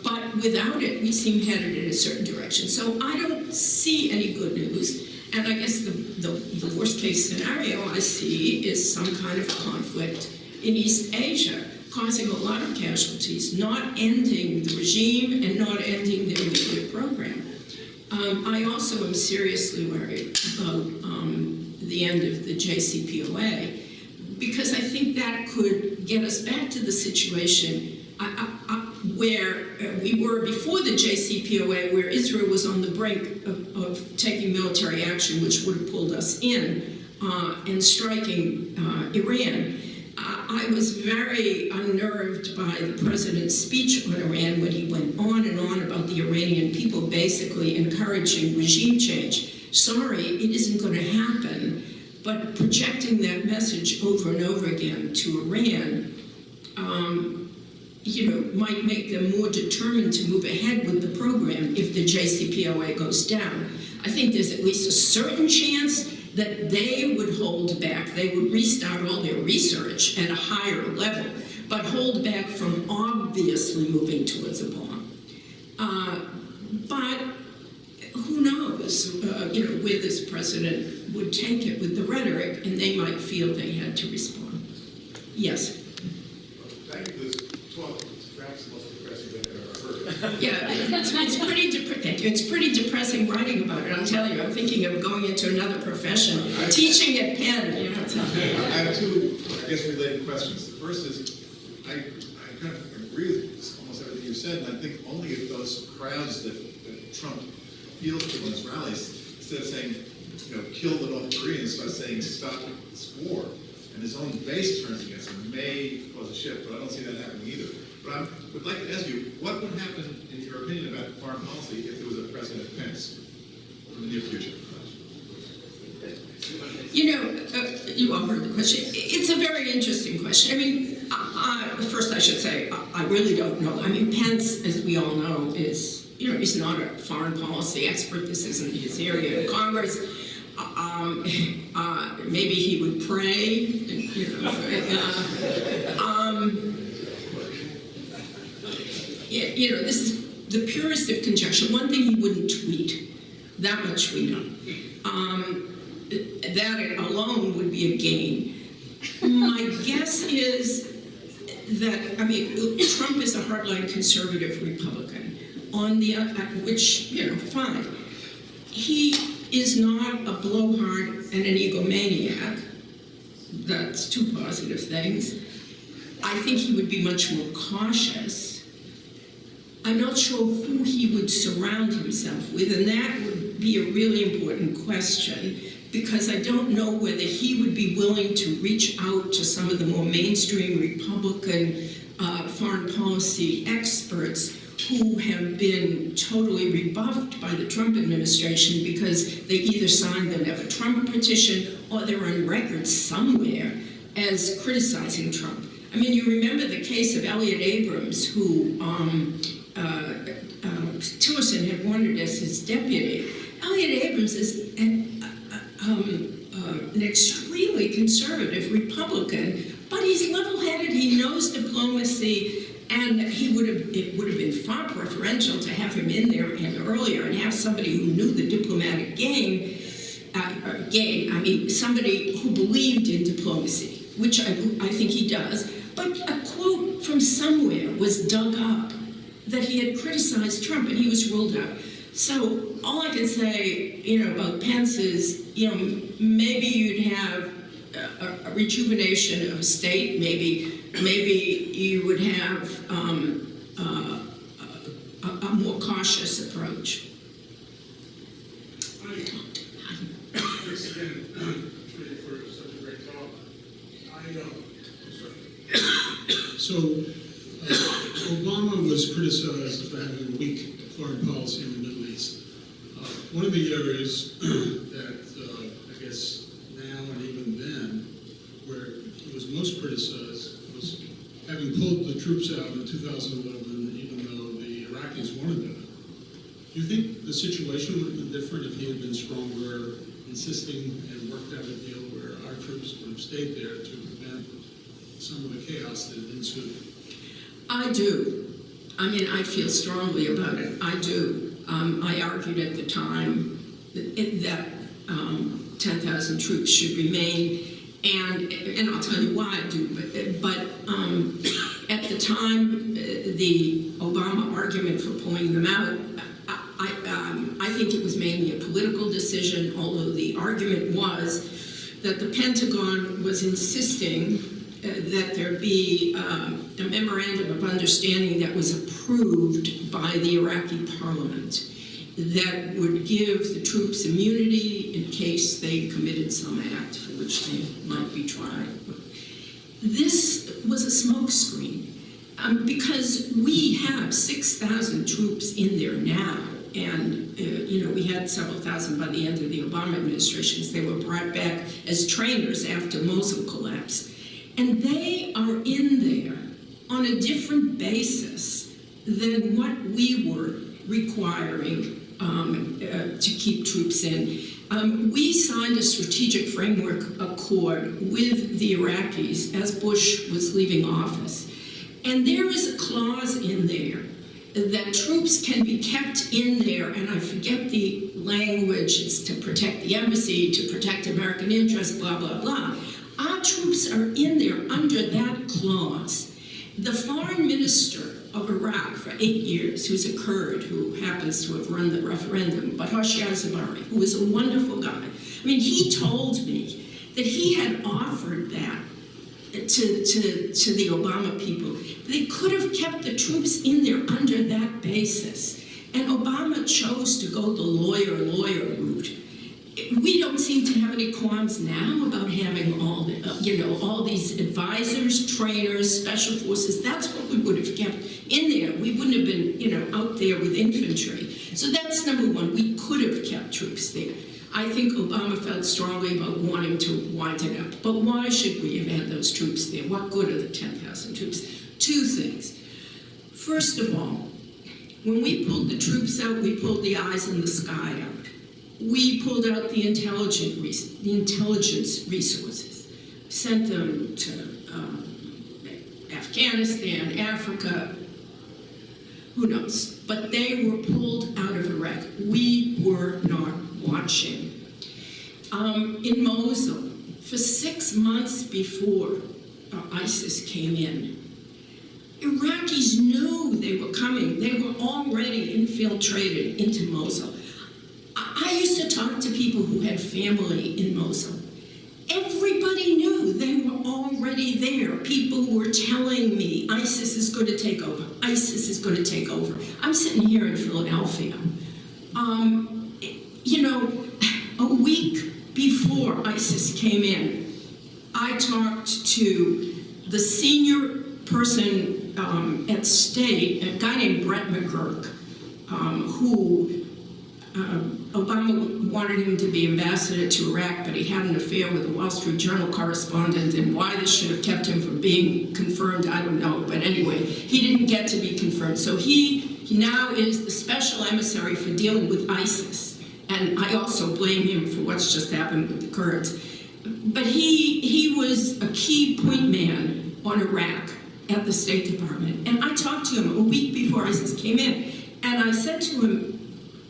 But without it, we seem headed in a certain direction. So I don't see any good news. And I guess the worst case scenario I see is some kind of conflict in East Asia, causing a lot of casualties, not ending the regime and not ending their nuclear program. I also am seriously worried about the end of the JCPOA, because I think that could get us back to the situation where we were before the JCPOA, where Israel was on the brink of taking military action, which would have pulled us in and striking Iran. I was very unnerved by the president's speech on Iran when he went on and on about the Iranian people basically encouraging regime change. Sorry, it isn't going to happen, but projecting that message over and over again to Iran, you know, might make them more determined to move ahead with the program if the JCPOA goes down. I think there's at least a certain chance that they would hold back. They would restart all their research at a higher level, but hold back from obviously moving towards a bomb. But who knows, you know, where this president would take it with the rhetoric, and they might feel they had to respond. Yes. Thank you. This talk is perhaps the most depressing thing I've ever heard. Yeah, it's pretty depressing writing about it. I'm telling you, I'm thinking of going into another profession, teaching at Penn. You know. I have two, I guess, related questions. The first is, I kind of agree with almost everything you said, and I think only if those crowds that Trump appeals to in his rallies, instead of saying, you know, kill the North Koreans, start saying stop this war, and his own base turns against him, may cause a shift, but I don't see that happening either. But I would like to ask you, what would happen, in your opinion, about foreign policy if there was a President Pence in the near future? You know, you all heard the question. It's a very interesting question. I mean, First, I should say, I really don't know. I mean, Pence, as we all know, is not a foreign policy expert. This isn't his area in Congress. Maybe he would pray. This is the purest of conjecture. One thing he wouldn't tweet. That much we know. That alone would be a gain. My guess is that, I mean, Trump is a hardline conservative Republican, on the which, fine. He is not a blowhard and an egomaniac. That's two positive things. I think he would be much more cautious. I'm not sure who he would surround himself with, and that would be a really important question, because I don't know whether he would be willing to reach out to some of the more mainstream Republican foreign policy experts who have been totally rebuffed by the Trump administration because they either signed the Never Trump petition or they're on record somewhere as criticizing Trump. I mean, you remember the case of Elliott Abrams, who Tillerson had wanted as his deputy. Elliott Abrams is an extremely conservative Republican, but he's level-headed, he knows diplomacy, and it would have been far preferential to have him in there and earlier and have somebody who knew the diplomatic game, I mean, somebody who believed in diplomacy, which I think he does. But a quote from somewhere was dug up that he had criticized Trump, and he was ruled out. So all I can say, about Pence is, maybe you'd have a rejuvenation of state. Maybe you would have a more cautious approach. Thanks again, Trudy, for such a great talk. So, Obama was criticized for having a weak foreign policy in the Middle East. One of the areas that I guess now and even then, where he was most criticized was having pulled the troops out in 2011, even though the Iraqis wanted them. Do you think the situation would have been different if he had been stronger, insisting and worked out a deal where our troops would have stayed there to prevent some of the chaos that ensued? I do. I mean, I feel strongly about it. I do. I argued at the time that 10,000 troops should remain, and I'll tell you why I do. But at the time, the Obama argument for pulling them out, I think it was mainly a political decision, although the argument was that the Pentagon was insisting that there be a memorandum of understanding that was approved by the Iraqi parliament that would give the troops immunity in case they committed some act for which they might be tried. This was a smokescreen because we have 6,000 troops in there now. And, we had several thousand by the end of the Obama administration. They were brought back as trainers after Mosul collapsed. And they are in there on a different basis than what we were requiring to keep troops in. We signed a strategic framework accord with the Iraqis as Bush was leaving office. And there is a clause in there that troops can be kept in there, and I forget the language, it's to protect the embassy, to protect American interests, blah, blah, blah. Our troops are in there under that clause. The foreign minister of Iraq for 8 years, who's a Kurd who happens to have run the referendum, but Hoshiyar Zebari, who is a wonderful guy. I mean, he told me that he had offered that to the Obama people. They could have kept the troops in there under that basis. And Obama chose to go the lawyer route. We don't seem to have any qualms now about having all these advisors, trainers, special forces. That's what we would have kept in there. We wouldn't have been, out there with infantry. So that's number one. We could have kept troops there. I think Obama felt strongly about wanting to wind it up. But why should we have had those troops there? What good are the 10,000 troops? Two things. First of all, when we pulled the troops out, we pulled the eyes in the sky out. We pulled out the intelligence resources, sent them to Afghanistan, Africa, who knows? But they were pulled out of Iraq. We were not watching. In Mosul, for 6 months before ISIS came in, Iraqis knew they were coming. They were already infiltrated into Mosul. I used to talk to people who had family in Mosul. Everybody knew they were already there. People were telling me, ISIS is going to take over. ISIS is going to take over. I'm sitting here in Philadelphia. You know, a week before ISIS came in, I talked to the senior person at State, a guy named Brett McGurk, who Obama wanted him to be ambassador to Iraq, but he had an affair with a Wall Street Journal correspondent, and why this should have kept him from being confirmed, I don't know. But anyway, he didn't get to be confirmed. So he now is the special emissary for dealing with ISIS. And I also blame him for what's just happened with the Kurds. But he was a key point man on Iraq at the State Department. And I talked to him a week before ISIS came in, and I said to him,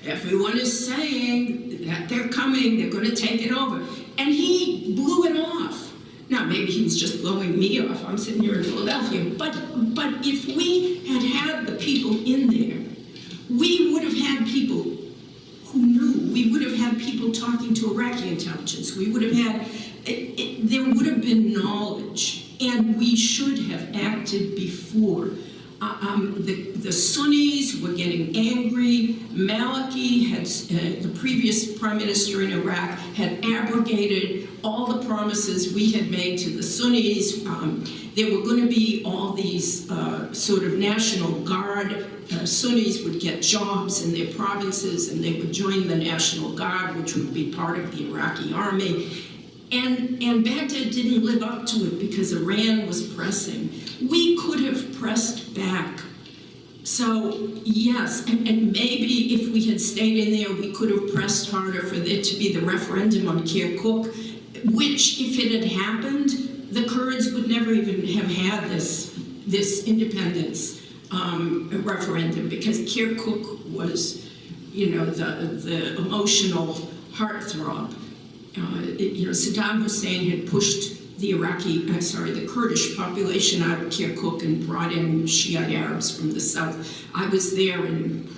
everyone is saying that they're coming, they're going to take it over. And he blew it off. Now, maybe he's just blowing me off. I'm sitting here in Philadelphia. But if we had had the people in there, we would have had people who knew. We would have had people talking to Iraqi intelligence. We would have had, there would have been knowledge. And we should have acted before. The Sunnis were getting angry. Maliki, the previous prime minister in Iraq, had abrogated all the promises we had made to the Sunnis. There were going to be all these sort of National Guard. Sunnis would get jobs in their provinces, and they would join the National Guard, which would be part of the Iraqi army. And Baghdad didn't live up to it because Iran was pressing. We could have pressed back. So yes, and maybe if we had stayed in there, we could have pressed harder for there to be the referendum on Kirkuk, which, if it had happened, the Kurds would never even have had this independence referendum, because Kirkuk was, you know, the emotional heartthrob. You know, Saddam Hussein had pushed the Kurdish population out of Kirkuk and brought in Shiite Arabs from the south. I was there in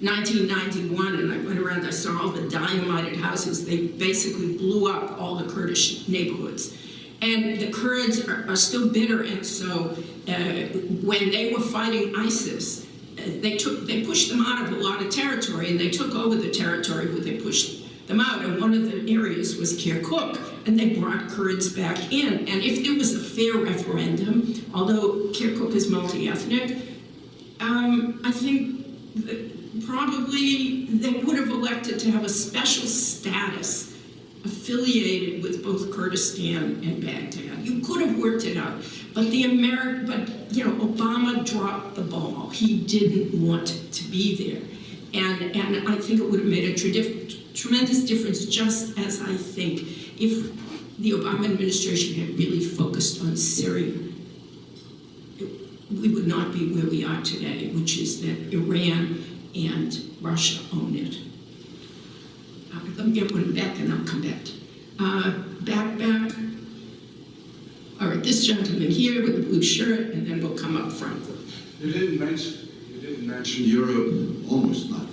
1991, and I went around, I saw all the dynamited houses. They basically blew up all the Kurdish neighborhoods. And the Kurds are still bitter, and so when they were fighting ISIS, they pushed them out of a lot of territory, and they took over the territory where they pushed them out, and one of the areas was Kirkuk, and they brought Kurds back in. And if there was a fair referendum, although Kirkuk is multi-ethnic, I think that probably they would have elected to have a special status affiliated with both Kurdistan and Baghdad. You could have worked it out, but Obama dropped the ball. He didn't want to be there, and I think it would have made a tremendous difference, just as I think if the Obama administration had really focused on Syria, we would not be where we are today, which is that Iran and Russia own it. Let me get one back and I'll come back. Back. All right, this gentleman here with the blue shirt, and then we'll come up front. You didn't mention Europe, almost not.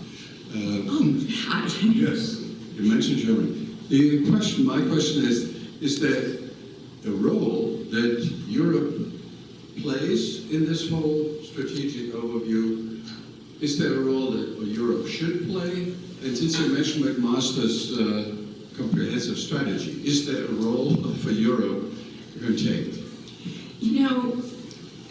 Hi. Yes, you mentioned Germany. My question is there a role that Europe plays in this whole strategic overview? Is there a role that Europe should play? And since you mentioned McMaster's comprehensive strategy, is there a role for Europe to take? You know,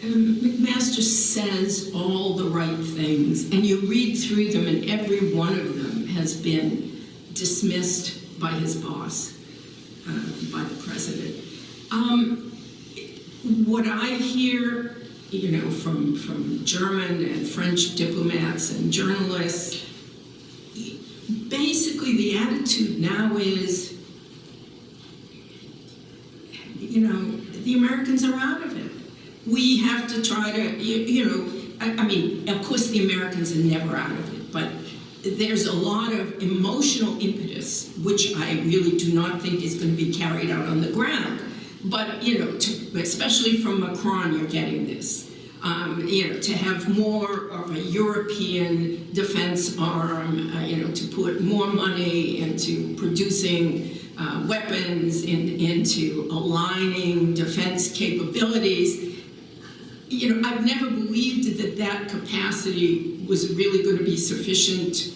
McMaster says all the right things, and you read through them, and every one of them has been dismissed by his boss, by the president. What I hear, from German and French diplomats and journalists, basically the attitude now is, the Americans are out of it. We have to try to, of course the Americans are never out of it, but there's a lot of emotional impetus, which I really do not think is going to be carried out on the ground. But, especially from Macron, you're getting this. To have more of a European defense arm, to put more money into producing weapons, into aligning defense capabilities. I've never believed that that capacity was really going to be sufficient,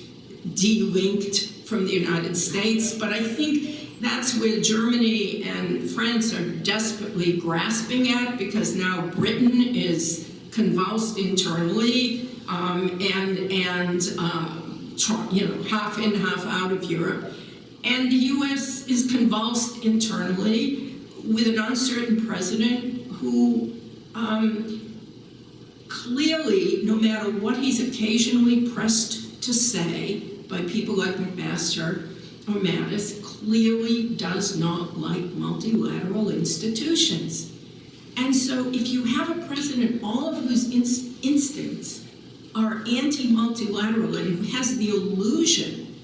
de-linked from the United States, but I think that's where Germany and France are desperately grasping at, because now Britain is convulsed internally half in, half out of Europe. And the US is convulsed internally with an uncertain president who clearly, no matter what he's occasionally pressed to say by people like McMaster or Mattis, clearly does not like multilateral institutions. And so if you have a president, all of whose instincts are anti-multilateral and who has the illusion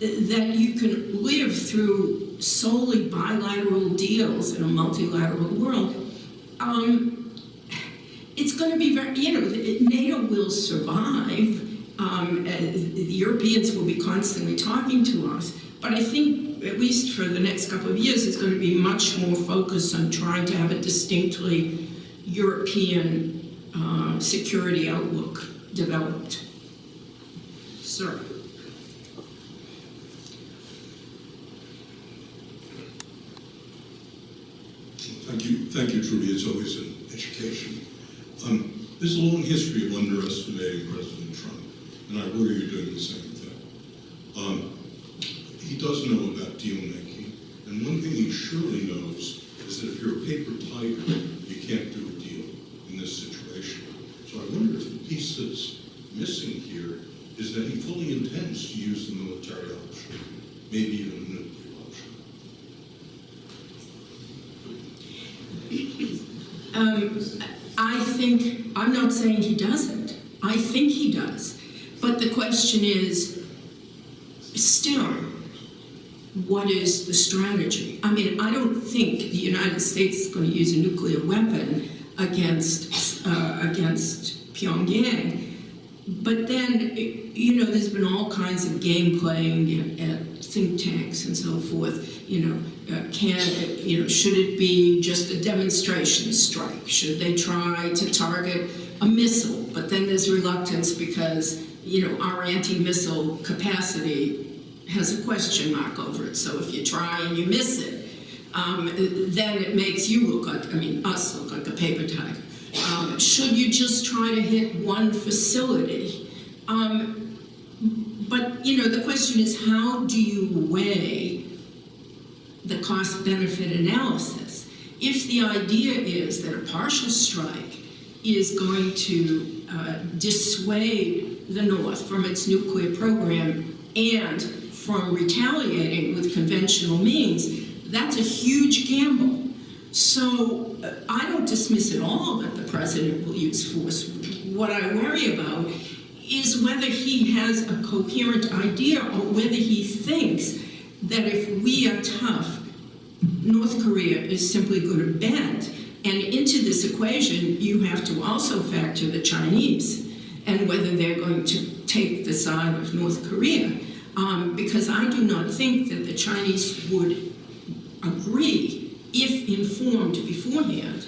that you can live through solely bilateral deals in a multilateral world, it's going to be very, NATO will survive. The Europeans will be constantly talking to us, but I think, at least for the next couple of years, it's going to be much more focused on trying to have a distinctly European security outlook developed. Sir. Thank you, Trudy. It's always an education. There's a long history of underestimating President Trump, and I worry you're doing the same thing. He does know about deal making, and one thing he surely knows is that if you're a paper tiger, you can't do a deal in this situation. So I wonder if the piece that's missing here is that he fully intends to use the military option, maybe even a nuclear option. I'm not saying he doesn't. I think he does. But the question is, still, what is the strategy? I mean, I don't think the United States is going to use a nuclear weapon against Pyongyang. But then, there's been all kinds of game playing at think tanks and so forth. Should it be just a demonstration strike? Should they try to target a missile? But then there's reluctance because, our anti-missile capacity has a question mark over it. So if you try and you miss it, then it makes you look like, us look like a paper tiger. Should you just try to hit one facility? But, the question is, how do you weigh the cost-benefit analysis? If the idea is that a partial strike is going to dissuade the North from its nuclear program and from retaliating with conventional means, that's a huge gamble. So I don't dismiss at all that the president will use force. What I worry about is whether he has a coherent idea or whether he thinks that if we are tough, North Korea is simply going to bend. And into this equation, you have to also factor the Chinese and whether they're going to take the side of North Korea. Because I do not think that the Chinese would agree, if informed beforehand,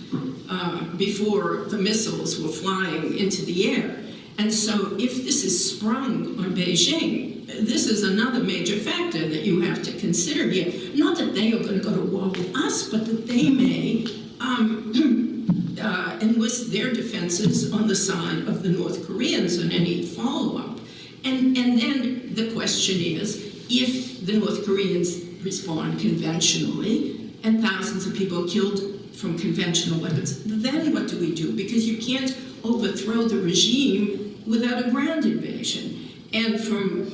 before the missiles were flying into the air. And so if this is sprung on Beijing, this is another major factor that you have to consider here. Not that they are going to go to war with us, but that they may enlist their defenses on the side of the North Koreans in any follow-up. And then the question is, if the North Koreans respond conventionally and thousands of people killed from conventional weapons, then what do we do? Because you can't overthrow the regime without a ground invasion. And from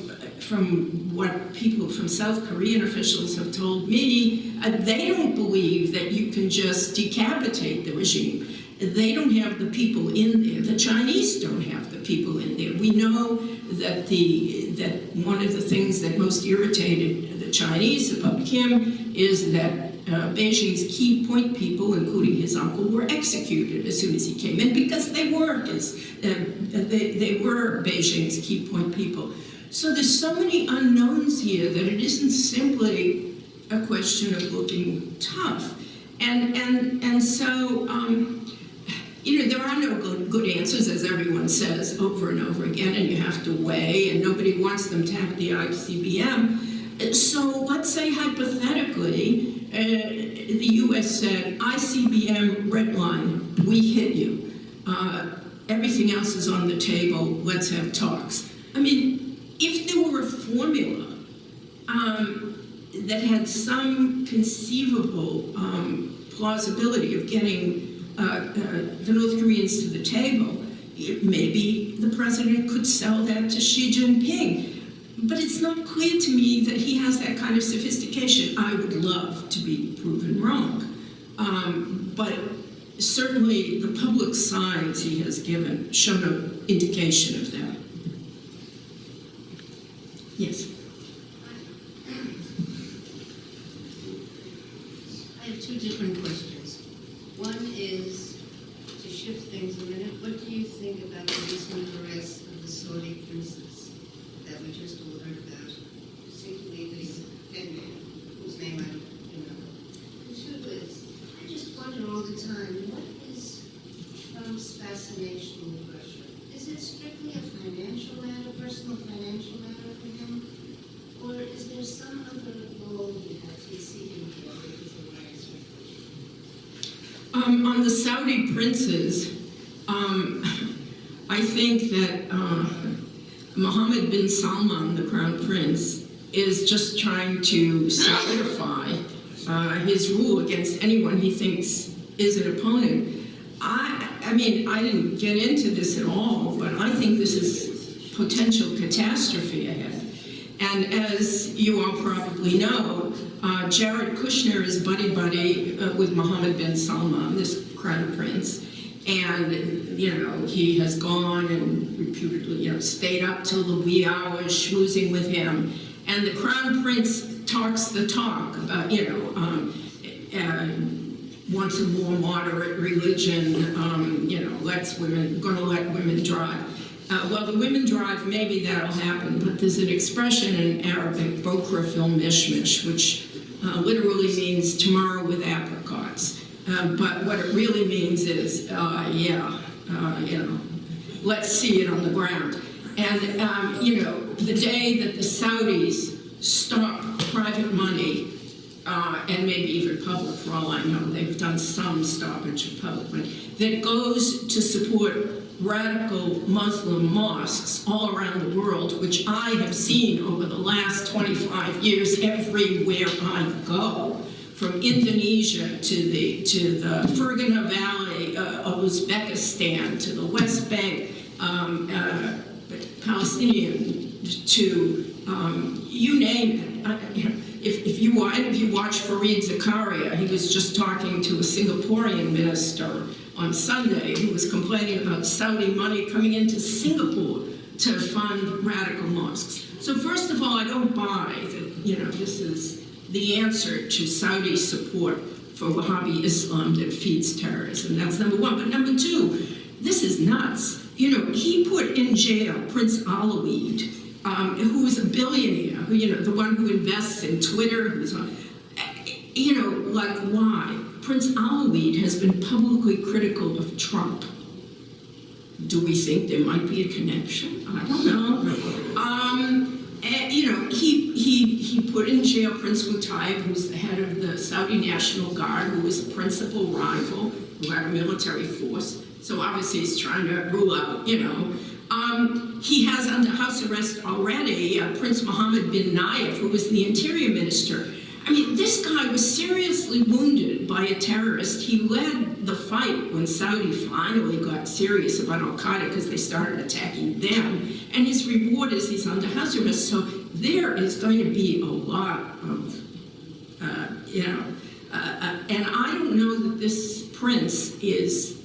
what people from South Korean officials have told me, they don't believe that you can just decapitate the regime. They don't have the people in there. The Chinese don't have the people in there. We know that one of the things that most irritated the Chinese about Kim is that Beijing's key point people, including his uncle, were executed as soon as he came in because they were they were Beijing's key point people. So there's so many unknowns here that it isn't simply a question of looking tough. And so, there are no good answers, as everyone says over and over again, and you have to weigh, and nobody wants them to have the ICBM. So let's say hypothetically, the U.S. said, ICBM red line, we hit you. Everything else is on the table, let's have talks. I mean, if there were a formula that had some conceivable plausibility of getting the North Koreans to the table, maybe the president could sell that to Xi Jinping. But it's not clear to me that he has that kind of sophistication. I would love to be proven wrong. But certainly the public signs he has given show no indication of that. Yes. I have two different questions. One is, to shift things a minute, what do you think about the recent arrest of the Saudi princes that we just all heard about, particularly the head man, whose name I don't remember? The truth is, I just wonder all the time, what is Trump's fascination with Russia? Is it strictly a financial matter, personal financial matter for him? Or is there some other goal he's seeking here with his alliance with Russia? On the Saudi princes, I think that Mohammed bin Salman, the crown prince, is just trying to solidify his rule against anyone he thinks is an opponent. I mean, I didn't get into this at all, but I think this is potential catastrophe ahead. And as you all probably know, Jared Kushner is buddy-buddy with Mohammed bin Salman, this crown prince. And, he has gone and reputedly, stayed up till the wee hours schmoozing with him. And the crown prince talks the talk about, wants a more moderate religion, gonna let women drive. Well, the women drive, maybe that'll happen, but there's an expression in Arabic, bokra fil mishmish, which literally means tomorrow with apricots. But what it really means is, let's see it on the ground. And, the day that the Saudis stop private money, and maybe even public, for all I know, they've done some stoppage of public money, that goes to support radical Muslim mosques all around the world, which I have seen over the last 25 years everywhere I go, from Indonesia to the Fergana Valley of Uzbekistan, to the West Bank, Palestinian, to you name it. If you watch Fareed Zakaria, he was just talking to a Singaporean minister on Sunday who was complaining about Saudi money coming into Singapore to fund radical mosques. So first of all, I don't buy that, this is the answer to Saudi support for Wahhabi Islam that feeds terrorism. That's number one. But number two, this is nuts. He put in jail Prince Alawid, who is a billionaire, the one who invests in Twitter, who's on, why? Prince Alawid has been publicly critical of Trump. Do we think there might be a connection? I don't know. He put in jail Prince Mutaib, who's the head of the Saudi National Guard, who was a principal rival, who had a military force. So obviously he's trying to rule out, He has under house arrest already Prince Mohammed bin Nayef, who was the interior minister. I mean, this guy was seriously wounded by a terrorist. He led the fight when Saudi finally got serious about al-Qaeda because they started attacking them. And his reward is he's under house arrest. So there is going to be a lot of, and I don't know that this prince is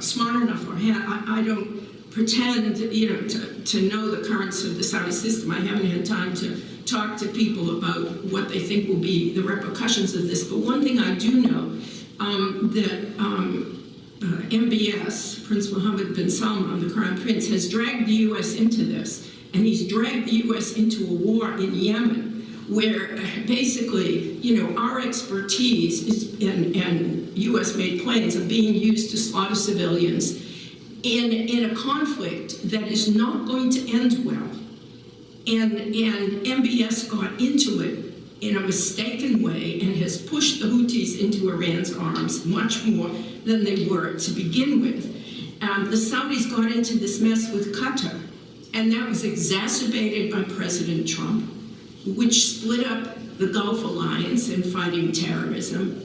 smart enough or I don't pretend, to know the currents of the Saudi system. I haven't had time to talk to people about what they think will be the repercussions of this. But one thing I do know, that MBS, Prince Mohammed bin Salman, the Crown Prince, has dragged the U.S. into this. And he's dragged the U.S. into a war in Yemen, where basically, our expertise is, and U.S.-made planes are being used to slaughter civilians in a conflict that is not going to end well. And MBS got into it in a mistaken way and has pushed the Houthis into Iran's arms much more than they were to begin with. The Saudis got into this mess with Qatar, and that was exacerbated by President Trump, which split up the Gulf Alliance in fighting terrorism.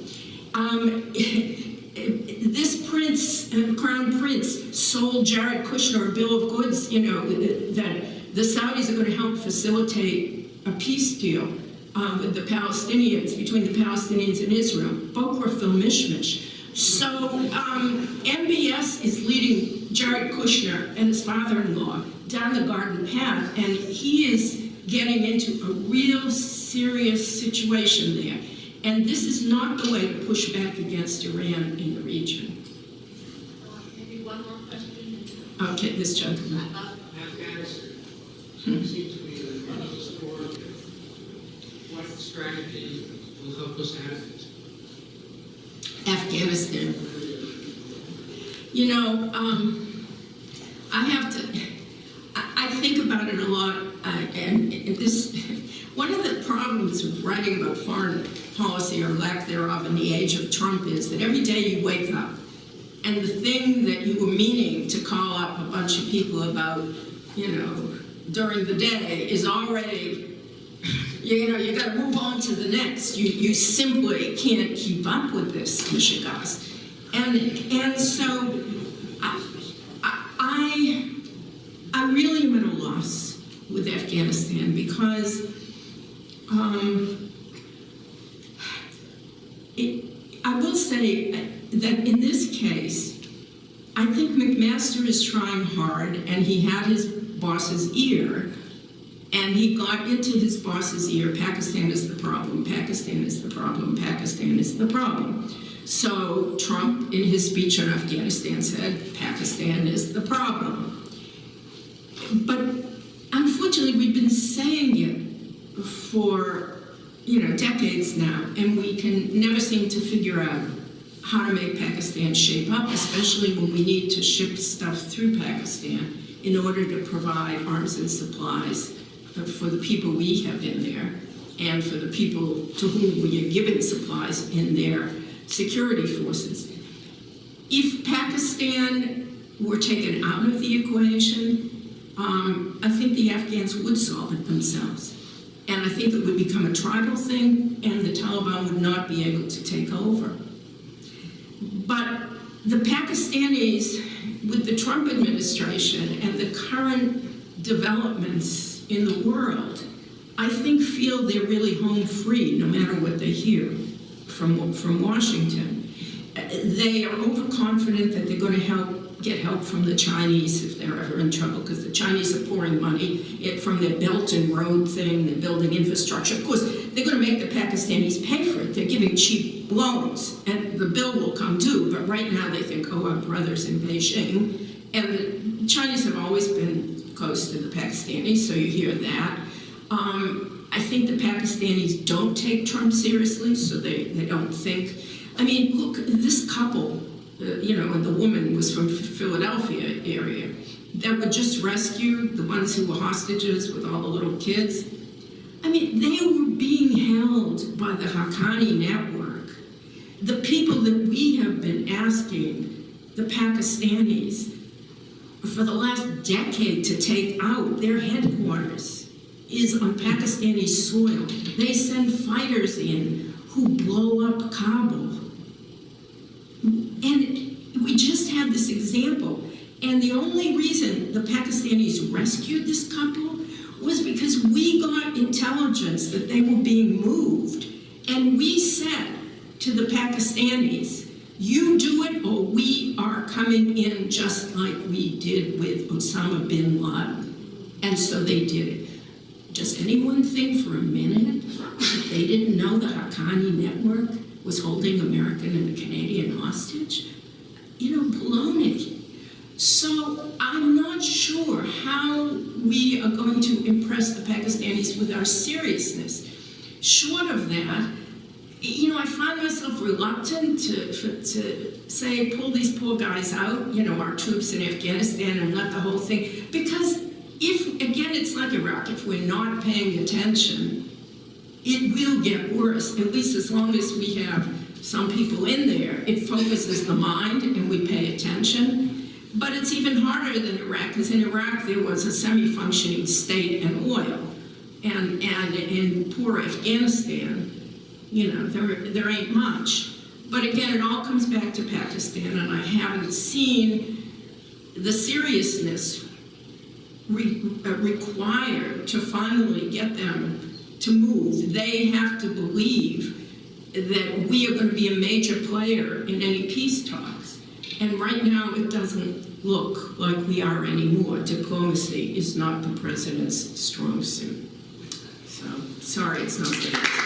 This prince, Crown Prince, sold Jared Kushner a bill of goods, that the Saudis are going to help facilitate a peace deal with the Palestinians, between the Palestinians and Israel. Both were mishmash. So MBS is leading Jared Kushner and his father-in-law down the garden path, and he is getting into a real serious situation there. And this is not the way to push back against Iran in the region. Maybe one more question. Okay, this gentleman. Afghanistan seems to be the most important. What strategy will help us out of it? Afghanistan. I think about it a lot, and this, one of the problems with writing about foreign policy or lack thereof in the age of Trump is that every day you wake up and the thing that you were meaning to call up a bunch of people about, during the day is already, you got to move on to the next. You simply can't keep up with this, Mishigas. And so I really am at a loss with Afghanistan because I will say that in this case, I think McMaster is trying hard, and he had his boss's ear, and he got into his boss's ear, Pakistan is the problem, Pakistan is the problem, Pakistan is the problem. So Trump, in his speech on Afghanistan, said, Pakistan is the problem. But unfortunately, we've been saying it for decades now, and we can never seem to figure out how to make Pakistan shape up, especially when we need to ship stuff through Pakistan in order to provide arms and supplies for the people we have in there and for the people to whom we are giving supplies in their security forces. If Pakistan were taken out of the equation, I think the Afghans would solve it themselves. And I think it would become a tribal thing, and the Taliban would not be able to take over. But the Pakistanis, with the Trump administration and the current developments in the world, I think feel they're really home free, no matter what they hear from Washington. They are overconfident that they're going to get help from the Chinese if they're ever in trouble, because the Chinese are pouring money from their Belt and Road thing, they're building infrastructure. Of course, they're going to make the Pakistanis pay for it. They're giving cheap loans, and the bill will come due, but right now they think, our brothers in Beijing. And the Chinese have always been close to the Pakistanis, so you hear that. I think the Pakistanis don't take Trump seriously, so they don't think. I mean, look, this couple, and the woman was from Philadelphia area, that were just rescued, the ones who were hostages with all the little kids. I mean, they were being held by the Haqqani network. The people that we have been asking, the Pakistanis, for the last decade to take out. Their headquarters is on Pakistani soil. They send fighters in who blow up Kabul. And we just had this example. And the only reason the Pakistanis rescued this couple was because we got intelligence that they were being moved. And we said to the Pakistanis, you do it or we are coming in, just like we did with Osama bin Laden. And so they did it. Does anyone think for a minute that they didn't know the Haqqani network was holding American and Canadian hostage? You know, baloney. So I'm not sure how we are going to impress the Pakistanis with our seriousness. Short of that, you know, I find myself reluctant to say, pull these poor guys out, you know, our troops in Afghanistan, and let the whole thing, because if, again, it's like Iraq, if we're not paying attention, it will get worse, at least as long as we have some people in there. It focuses the mind and we pay attention. But it's even harder than Iraq, because in Iraq there was a semi-functioning state and oil. And in poor Afghanistan, you know, there ain't much. But again, it all comes back to Pakistan, and I haven't seen the seriousness required to finally get them to move. They have to believe that we are going to be a major player in any peace talks. And right now, it doesn't look like we are anymore. Diplomacy is not the president's strong suit. So, sorry, it's not good.